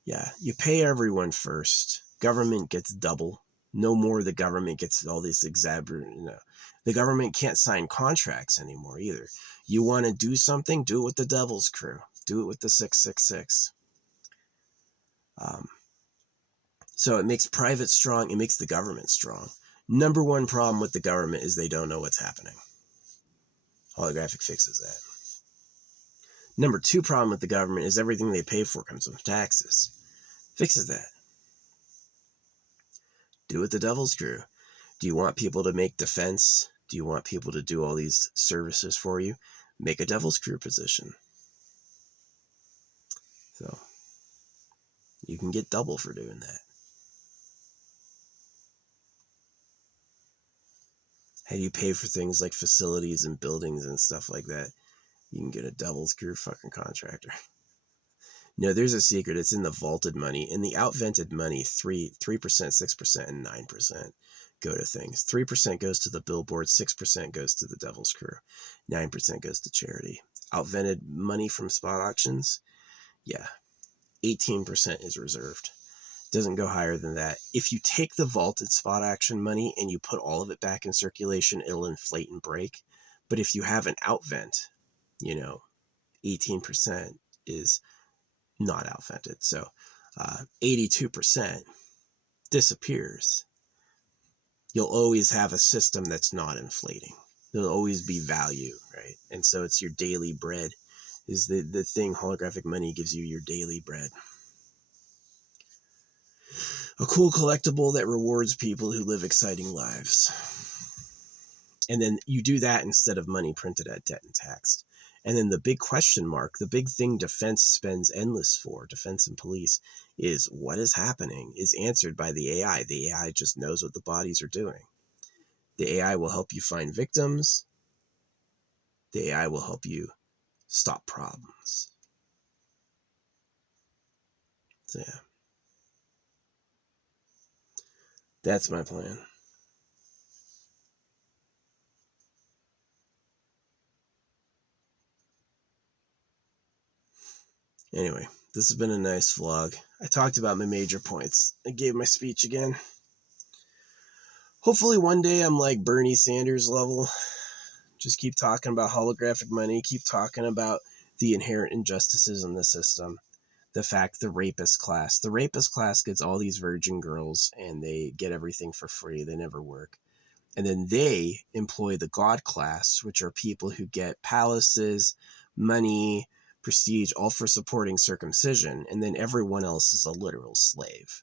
yeah, you pay everyone first. Government gets double. No more the government gets all this the government can't sign contracts anymore either. You want to do something, do it with the devil's crew. Do it with the 666. So it makes private strong. It makes the government strong. Number one problem with the government is they don't know what's happening. Holographic fixes that. Number two problem with the government is everything they pay for comes from taxes. Fixes that. Do it the devil's crew. Do you want people to make defense? Do you want people to do all these services for you? Make a devil's crew position. So you can get double for doing that. How do you pay for things like facilities and buildings and stuff like that? You can get a devil's crew fucking contractor. No, there's a secret. It's in the vaulted money. In the outvented money, 3%, 6%, and 9% go to things. 3% goes to the billboard, 6% goes to the devil's crew, 9% goes to charity. Outvented money from spot auctions, yeah, 18% is reserved. Doesn't go higher than that. If you take the vaulted spot auction money and you put all of it back in circulation, it'll inflate and break. But if you have an outvent, 18% is not outvented. So 82% disappears. You'll always have a system that's not inflating. There'll always be value, right? And so it's your daily bread is the thing. Holographic money gives you your daily bread. A cool collectible that rewards people who live exciting lives. And then you do that instead of money printed at debt and taxed. And then the big question mark, the big thing defense spends endless for, defense and police, is what is happening is answered by the AI. The AI just knows what the bodies are doing. The AI will help you find victims. The AI will help you stop problems. So yeah. That's my plan. Anyway, this has been a nice vlog. I talked about my major points. I gave my speech again. Hopefully one day I'm like Bernie Sanders level. Just keep talking about holographic money. Keep talking about the inherent injustices in the system, the fact the rapist class gets all these virgin girls and they get everything for free. They never work. And then they employ the God class, which are people who get palaces, money, prestige, all for supporting circumcision. And then everyone else is a literal slave.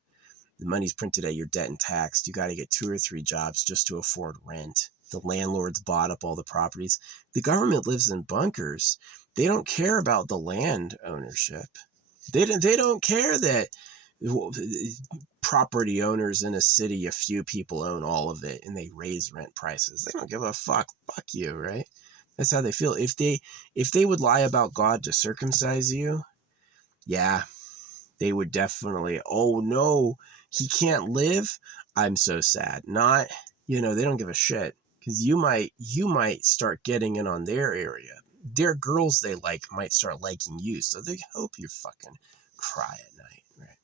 The money's printed at your debt and taxed. You got to get 2 or 3 jobs just to afford rent. The landlords bought up all the properties. The government lives in bunkers. They don't care about the land ownership. They don't care that property owners in a city, a few people own all of it and they raise rent prices. They don't give a fuck. Fuck you, right? That's how they feel. If they would lie about God to circumcise you, yeah, they would definitely, oh no, he can't live. I'm so sad. Not, they don't give a shit, because you might start getting in on their area. Their girls they like might start liking you, so they hope you fucking cry at night, right?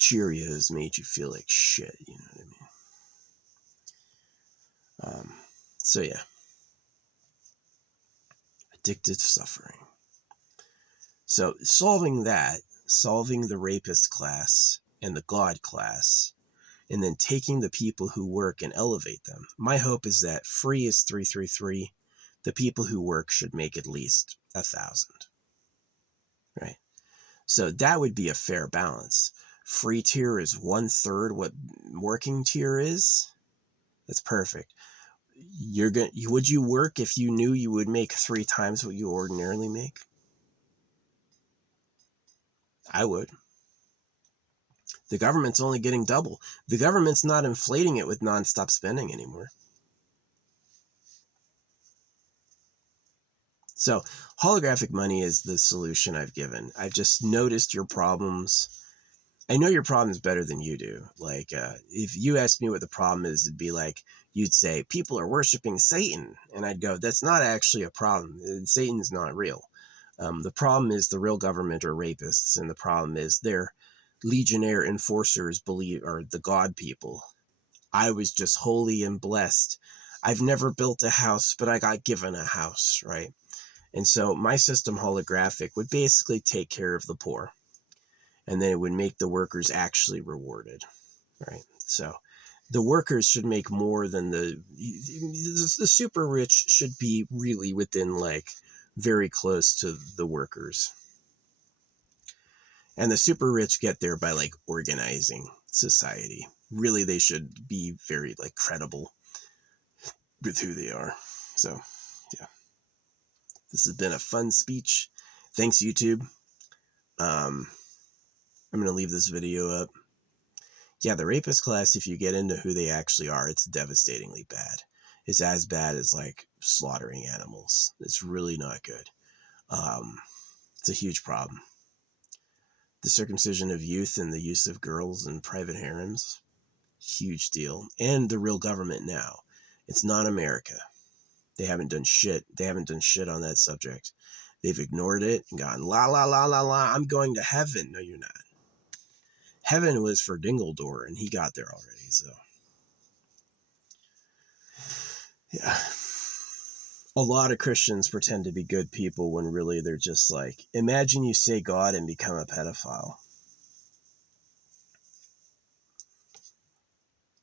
Cheerios made you feel like shit, you know what I mean? So yeah, addictive suffering. So solving the rapist class and the God class, and then taking the people who work and elevate them. My hope is that free is 333. The people who work should make at least 1,000, right? So that would be a fair balance. Free tier is 1/3 what working tier is. That's perfect. Would you work if you knew you would make 3 times what you ordinarily make? I would. The government's only getting double. The government's not inflating it with nonstop spending anymore. So holographic money is the solution I've given. I've just noticed your problems. I know your problems better than you do. Like, if you asked me what the problem is, it'd be like, you'd say, people are worshiping Satan. And I'd go, that's not actually a problem. Satan's not real. The problem is the real government are rapists. And the problem is their legionnaire enforcers are the God people. I was just holy and blessed. I've never built a house, but I got given a house, right? And so my system, holographic, would basically take care of the poor. And then it would make the workers actually rewarded, right? So the workers should make more than the super rich should be really within, like, very close to the workers. And the super rich get there by, like, organizing society. Really, they should be very, like, credible with who they are. So, yeah. This has been a fun speech. Thanks, YouTube. I'm going to leave this video up. Yeah, the rapist class, if you get into who they actually are, it's devastatingly bad. It's as bad as, like, slaughtering animals. It's really not good. It's a huge problem. The circumcision of youth and the use of girls in private harems, huge deal. And the real government now. It's not America. They haven't done shit. They haven't done shit on that subject. They've ignored it and gone, la, la, la, la, la, I'm going to heaven. No, you're not. Heaven was for Dingledore, and he got there already, so. Yeah. A lot of Christians pretend to be good people when really they're just like, imagine you say God and become a pedophile.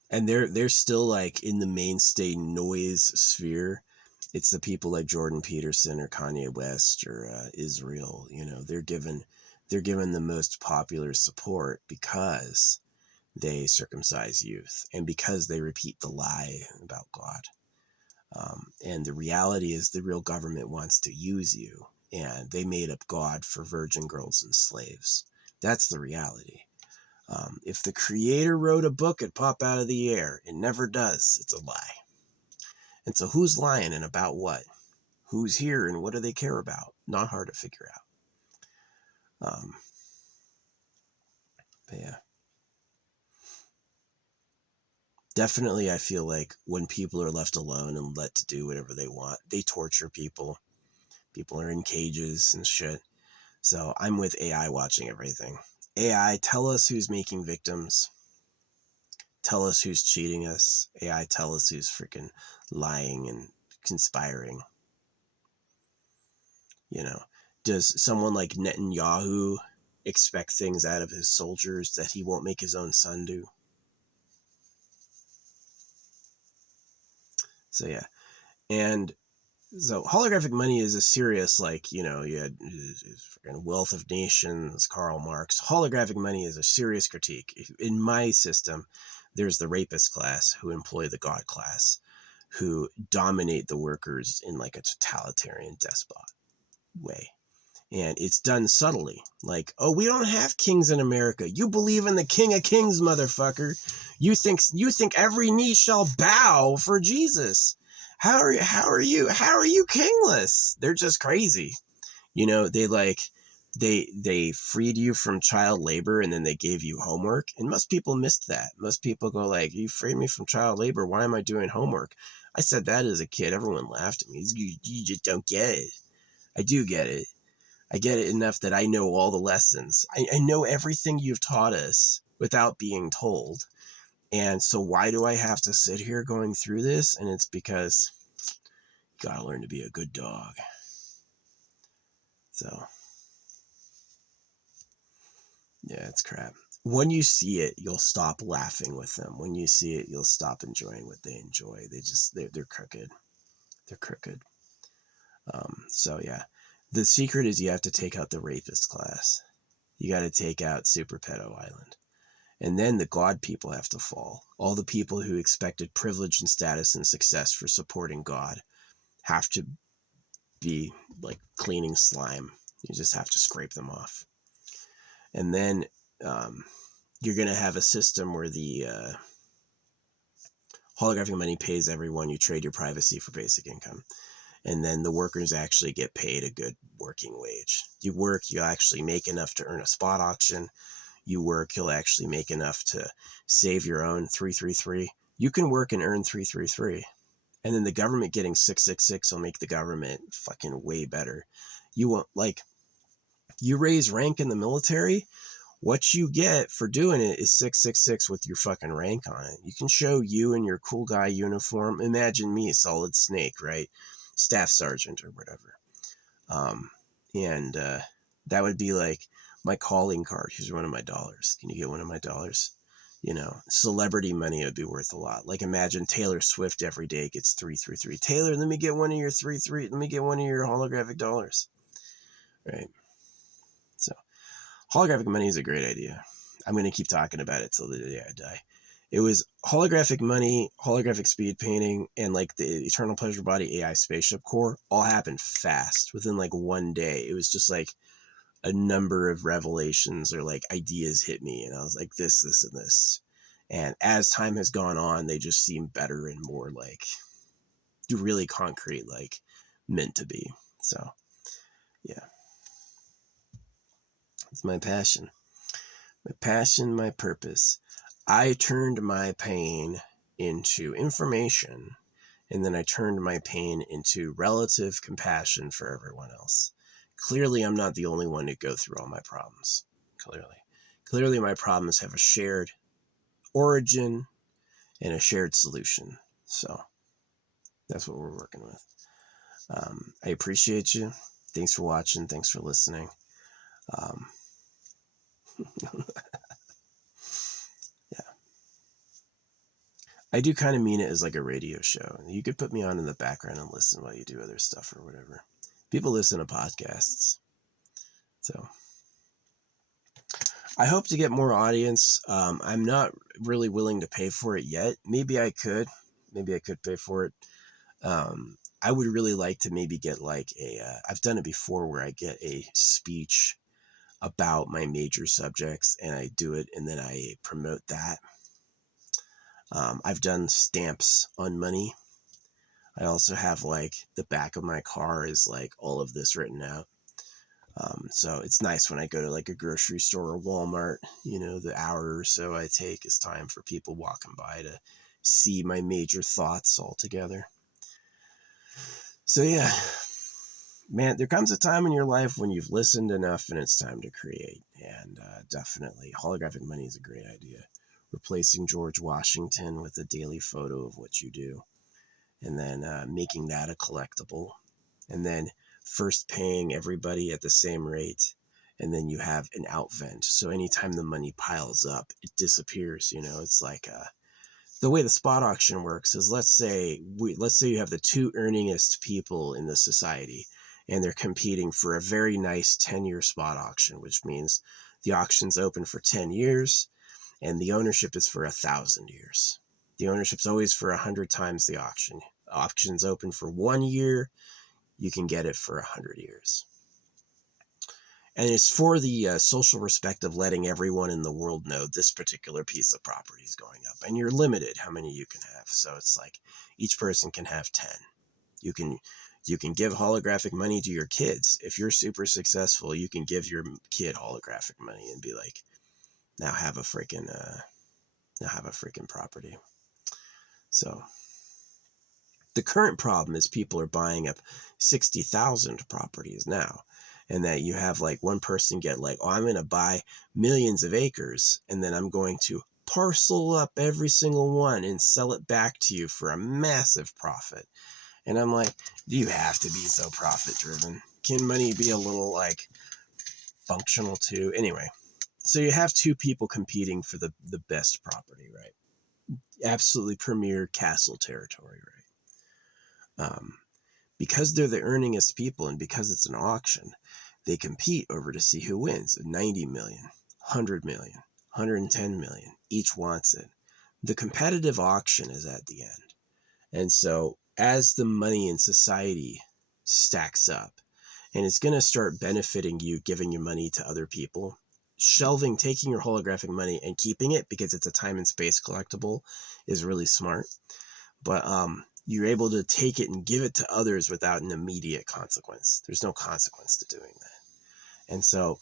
And they're still, like, in the mainstay noise sphere. It's the people like Jordan Peterson or Kanye West or Israel. They're given the most popular support because they circumcise youth and because they repeat the lie about God. And the reality is the real government wants to use you, and they made up God for virgin girls and slaves. That's the reality. If the creator wrote a book, it'd pop out of the air. It never does. It's a lie. And so who's lying and about what? Who's here and what do they care about? Not hard to figure out. But yeah. Definitely, I feel like when people are left alone and let to do whatever they want, they torture people. People are in cages and shit. So I'm with AI watching everything. AI, tell us who's making victims. Tell us who's cheating us. AI, tell us who's freaking lying and conspiring. Does someone like Netanyahu expect things out of his soldiers that he won't make his own son do? So yeah. And so holographic money is a serious, you had Wealth of Nations, Karl Marx. Holographic money is a serious critique. In my system, there's the rapist class who employ the God class, who dominate the workers in like a totalitarian despot way. And it's done subtly. Like, oh, we don't have kings in America. You believe in the King of Kings, motherfucker. You think every knee shall bow for Jesus. How are you kingless? They're just crazy. They freed you from child labor and then they gave you homework. And most people missed that. Most people go like, you freed me from child labor. Why am I doing homework? I said that as a kid. Everyone laughed at me. You just don't get it. I do get it. I get it enough that I know all the lessons. I know everything you've taught us without being told. And so why do I have to sit here going through this? And it's because you gotta learn to be a good dog. So, yeah, it's crap. When you see it, you'll stop laughing with them. When you see it, you'll stop enjoying what they enjoy. They're crooked. They're crooked. So yeah, the secret is you have to take out the rapist class. You got to take out Super Pedo Island. And then the God people have to fall. All the people who expected privilege and status and success for supporting God have to be like cleaning slime. You just have to scrape them off. And then you're going to have a system where the holographic money pays everyone. You trade your privacy for basic income. And then the workers actually get paid a good working wage. You work, you actually make enough to earn a spot auction. You work, you'll actually make enough to save your own 333. You can work and earn 333. And then the government getting 666 will make the government fucking way better. You won't, like, you raise rank in the military, what you get for doing it is 666 with your fucking rank on it. You can show you in your cool guy uniform. Imagine me, Solid Snake, right? Staff sergeant or whatever. And that would be like my calling card. Here's one of my dollars. Can you get one of my dollars? Celebrity money would be worth a lot. Like imagine Taylor Swift every day gets 333. Taylor, let me get one of your 33. Let me get one of your holographic dollars. Right. So holographic money is a great idea. I'm going to keep talking about it till the day I die. It was holographic money, holographic speed painting, and like the Eternal Pleasure Body AI spaceship core all happened fast within like one day. It was just like a number of revelations or like ideas hit me, and I was like this, and this. And as time has gone on, they just seem better and more like really concrete, like meant to be. So yeah, it's my passion. My passion, my purpose. I turned my pain into information, and then I turned my pain into relative compassion for everyone else. Clearly, I'm not the only one to go through all my problems. Clearly, my problems have a shared origin and a shared solution. So that's what we're working with. I appreciate you. Thanks for watching. Thanks for listening. Yeah. I do kind of mean it as like a radio show. You could put me on in the background and listen while you do other stuff or whatever. People listen to podcasts. So I hope to get more audience. I'm not really willing to pay for it yet. Maybe I could pay for it. I would really like to maybe get like I've done it before where I get a speech about my major subjects and I do it and then I promote that. I've done stamps on money. I also have like the back of my car is like all of this written out. So it's nice when I go to like a grocery store or Walmart, the hour or so I take is time for people walking by to see my major thoughts all together. So yeah, man, there comes a time in your life when you've listened enough and it's time to create. And definitely holographic money is a great idea. Replacing George Washington with a daily photo of what you do. And then making that a collectible. And then first paying everybody at the same rate, and then you have an outvent. So anytime the money piles up, it disappears. It's like the way the spot auction works is, let's say you have the two earningest people in the society, and they're competing for a very nice 10-year spot auction, which means the auction's open for 10 years and the ownership is for 1,000 years. The ownership's always for 100 times the auction. The auction's open for 1 year, you can get it for 100 years. And it's for the social respect of letting everyone in the world know this particular piece of property is going up. And you're limited how many you can have. So it's like each person can have 10. You can give holographic money to your kids. If you're super successful, you can give your kid holographic money and be like, now have a freaking property. So the current problem is people are buying up 60,000 properties now. And that you have like one person get like, oh, I'm going to buy millions of acres, and then I'm going to parcel up every single one and sell it back to you for a massive profit. And I'm like, do you have to be so profit driven? Can money be a little like functional too? Anyway, so you have two people competing for the best property, right? Absolutely premier castle territory, right? Because they're the earningest people and because it's an auction, they compete over to see who wins. 90 million, 100 million, 110 million, each wants it. The competitive auction is at the end. And so as the money in society stacks up, and it's going to start benefiting you, giving your money to other people, taking your holographic money and keeping it because it's a time and space collectible is really smart. But you're able to take it and give it to others without an immediate consequence. There's no consequence to doing that. And so,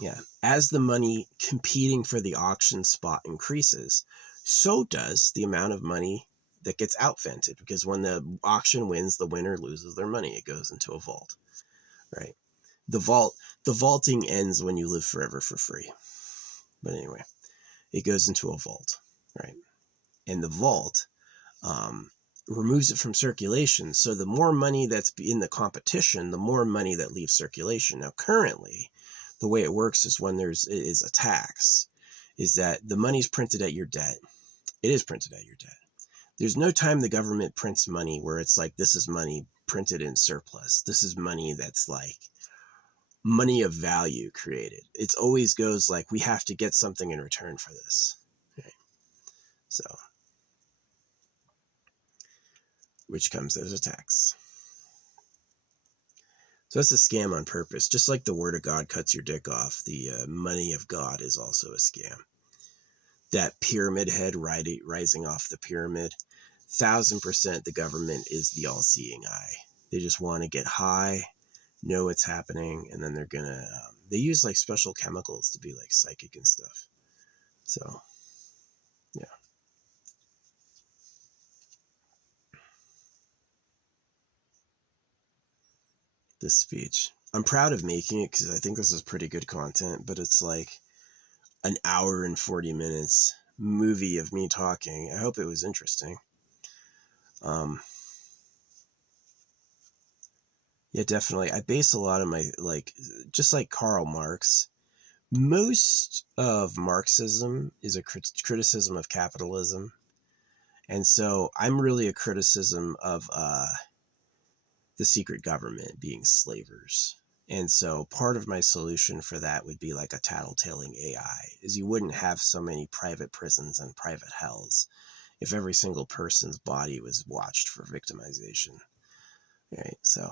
yeah, as the money competing for the auction spot increases, so does the amount of money that gets outvented, because when the auction wins, the winner loses their money. It goes into a vault, right? The vaulting ends when you live forever for free. But anyway, it goes into a vault, right? And the vault removes it from circulation. So the more money that's in the competition, the more money that leaves circulation. Now, currently, the way it works is when is a tax, is that the money's printed at your debt. It is printed at your debt. There's no time the government prints money where it's like, this is money printed in surplus. This is money that's like money of value created. It always goes like, we have to get something in return for this. Right? So, which comes as a tax. So that's a scam on purpose. Just like the word of God cuts your dick off, the money of God is also a scam. That pyramid head rising off the pyramid, 1,000% the government is the all-seeing eye. They just want to get high, know what's happening, and then they're gonna they use like special chemicals to be like psychic and stuff. So yeah, this speech, I'm proud of making it because I think this is pretty good content, but it's like an hour and 40 minutes movie of me talking. I hope it was interesting. Yeah, definitely. I base a lot of my, like, just like Karl Marx, most of Marxism is a criticism of capitalism. And so I'm really a criticism of the secret government being slavers. And so part of my solution for that would be like a tattletaling AI, is you wouldn't have so many private prisons and private hells if every single person's body was watched for victimization. Right? So,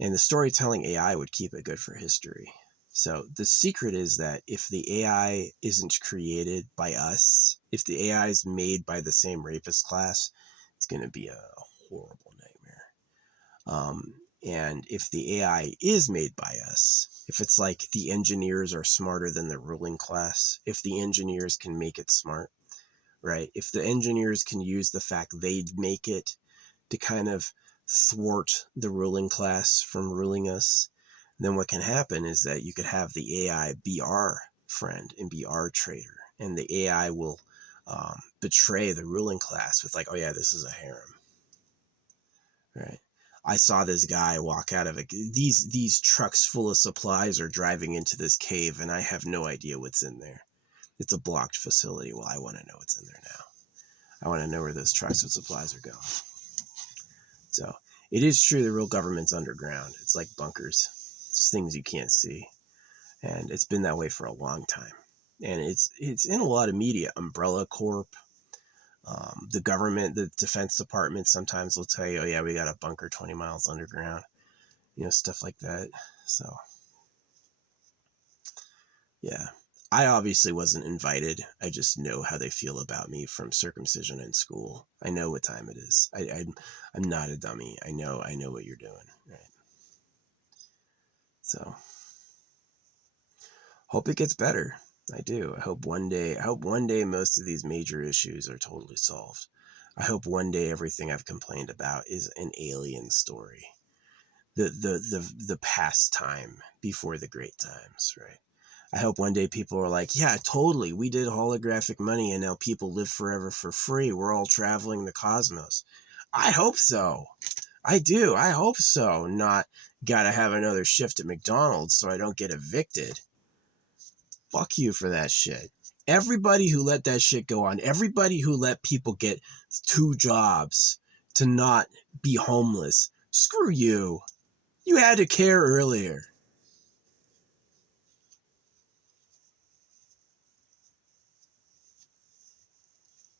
and the storytelling AI would keep it good for history. So the secret is that if the AI isn't created by us, if the AI is made by the same rapist class, it's going to be a horrible nightmare. And if the AI is made by us, if it's like the engineers are smarter than the ruling class, if the engineers can make it smart, right? If the engineers can use the fact they make it to kind of thwart the ruling class from ruling us, then what can happen is that you could have the AI be our friend and be our traitor, and the AI will betray the ruling class with like, oh yeah, this is a harem, right? I saw this guy walk out of it. These trucks full of supplies are driving into this cave, and I have no idea what's in there. It's a blocked facility. Well, I want to know what's in there now. I want to know where those trucks with supplies are going. So it is true the real government's underground. It's like bunkers. It's things you can't see. And it's been that way for a long time. And it's in a lot of media. Umbrella Corp, the government, the Defense Department sometimes will tell you, oh yeah, we got a bunker 20 miles underground. You know, stuff like that. So, yeah. I obviously wasn't invited. I just know how they feel about me from circumcision in school. I know what time it is. I'm not a dummy. I know what you're doing. Right. So, hope it gets better. I do. I hope one day most of these major issues are totally solved. I hope one day everything I've complained about is an alien story. The past time before the great times, right? I hope one day people are like, yeah, totally. We did holographic money and now people live forever for free. We're all traveling the cosmos. I hope so. I do. I hope so. Not gotta have another shift at McDonald's so I don't get evicted. Fuck you for that shit. Everybody who let that shit go on, everybody who let people get 2 jobs to not be homeless, screw you. You had to care earlier.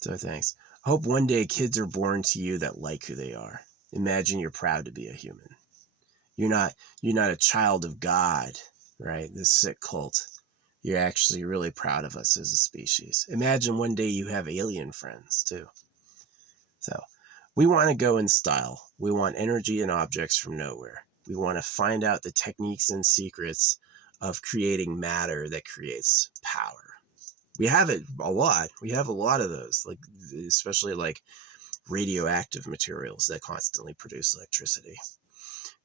So thanks. I hope one day kids are born to you that like who they are. Imagine you're proud to be a human. You're not a child of God, right? This sick cult. You're actually really proud of us as a species. Imagine one day you have alien friends too. So we want to go in style. We want energy and objects from nowhere. We want to find out the techniques and secrets of creating matter that creates power. We have it a lot. We have a lot of those, like especially like radioactive materials that constantly produce electricity.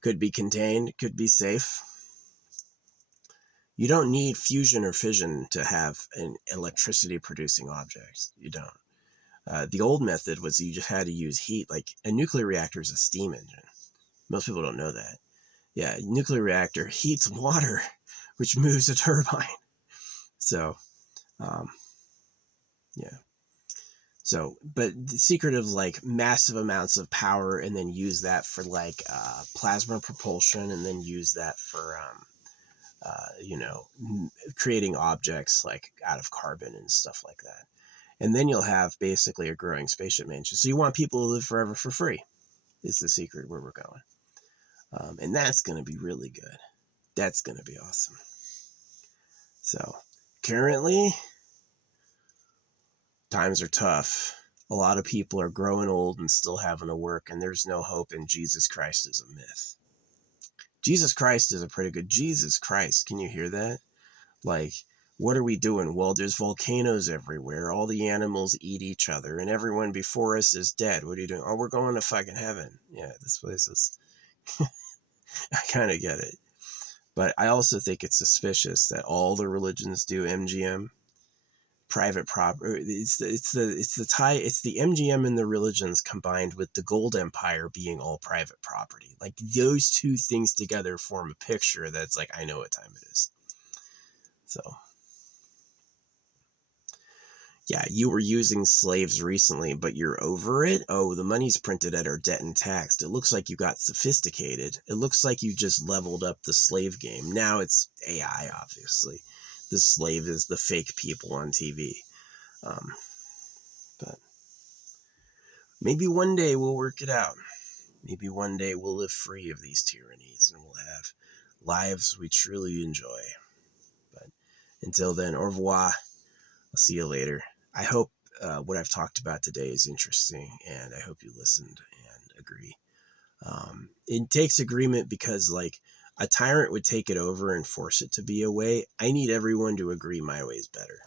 Could be contained, could be safe. You don't need fusion or fission to have an electricity producing object. You don't. The old method was you just had to use heat. Like a nuclear reactor is a steam engine. Most people don't know that. Yeah, nuclear reactor heats water, which moves a turbine. So, yeah. So, but the secret of like massive amounts of power and then use that for like plasma propulsion and then use that for, creating objects like out of carbon and stuff like that. And then you'll have basically a growing spaceship mansion. So you want people to live forever for free is the secret where we're going. And that's going to be really good. That's going to be awesome. So currently, times are tough. A lot of people are growing old and still having to work, and there's no hope, and Jesus Christ is a myth. Jesus Christ is a pretty good... Jesus Christ, can you hear that? Like, what are we doing? Well, there's volcanoes everywhere. All the animals eat each other, and everyone before us is dead. What are you doing? Oh, we're going to fucking heaven. Yeah, this place is... I kind of get it. But I also think it's suspicious that all the religions do MGM, private property. It's the MGM and the religions combined with the Gold Empire being all private property. Like those two things together form a picture that's like, I know what time it is. So, yeah, you were using slaves recently, but you're over it? Oh, the money's printed at our debt and taxed. It looks like you got sophisticated. It looks like you just leveled up the slave game. Now it's AI, obviously. The slave is the fake people on TV. But maybe one day we'll work it out. Maybe one day we'll live free of these tyrannies and we'll have lives we truly enjoy. But until then, au revoir. I'll see you later. I hope what I've talked about today is interesting, and I hope you listened and agree. It takes agreement because, like, a tyrant would take it over and force it to be a way. I need everyone to agree my way is better.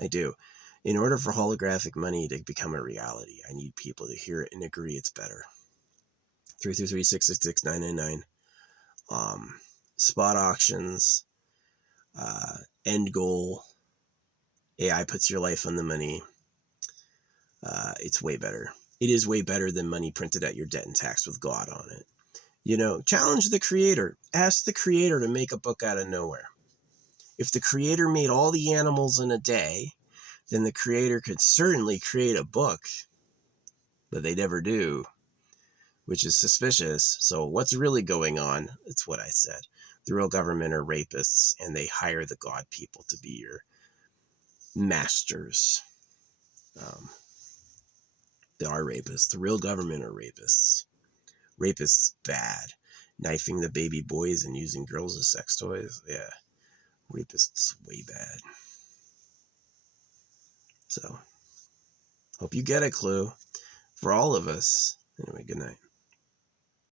I do. In order for holographic money to become a reality, I need people to hear it and agree it's better. 333-666-999. Spot auctions. End goal. AI puts your life on the money. It's way better. It is way better than money printed at your debt and tax with God on it. You know, challenge the creator. Ask the creator to make a book out of nowhere. If the creator made all the animals in a day, then the creator could certainly create a book, but they never do, which is suspicious. So what's really going on? It's what I said. The real government are rapists, and they hire the god people to be your masters. They are rapists. The real government are rapists. Rapists bad. Knifing the baby boys and using girls as sex toys. Yeah. Rapists way bad. So, hope you get a clue for all of us. Anyway, good night.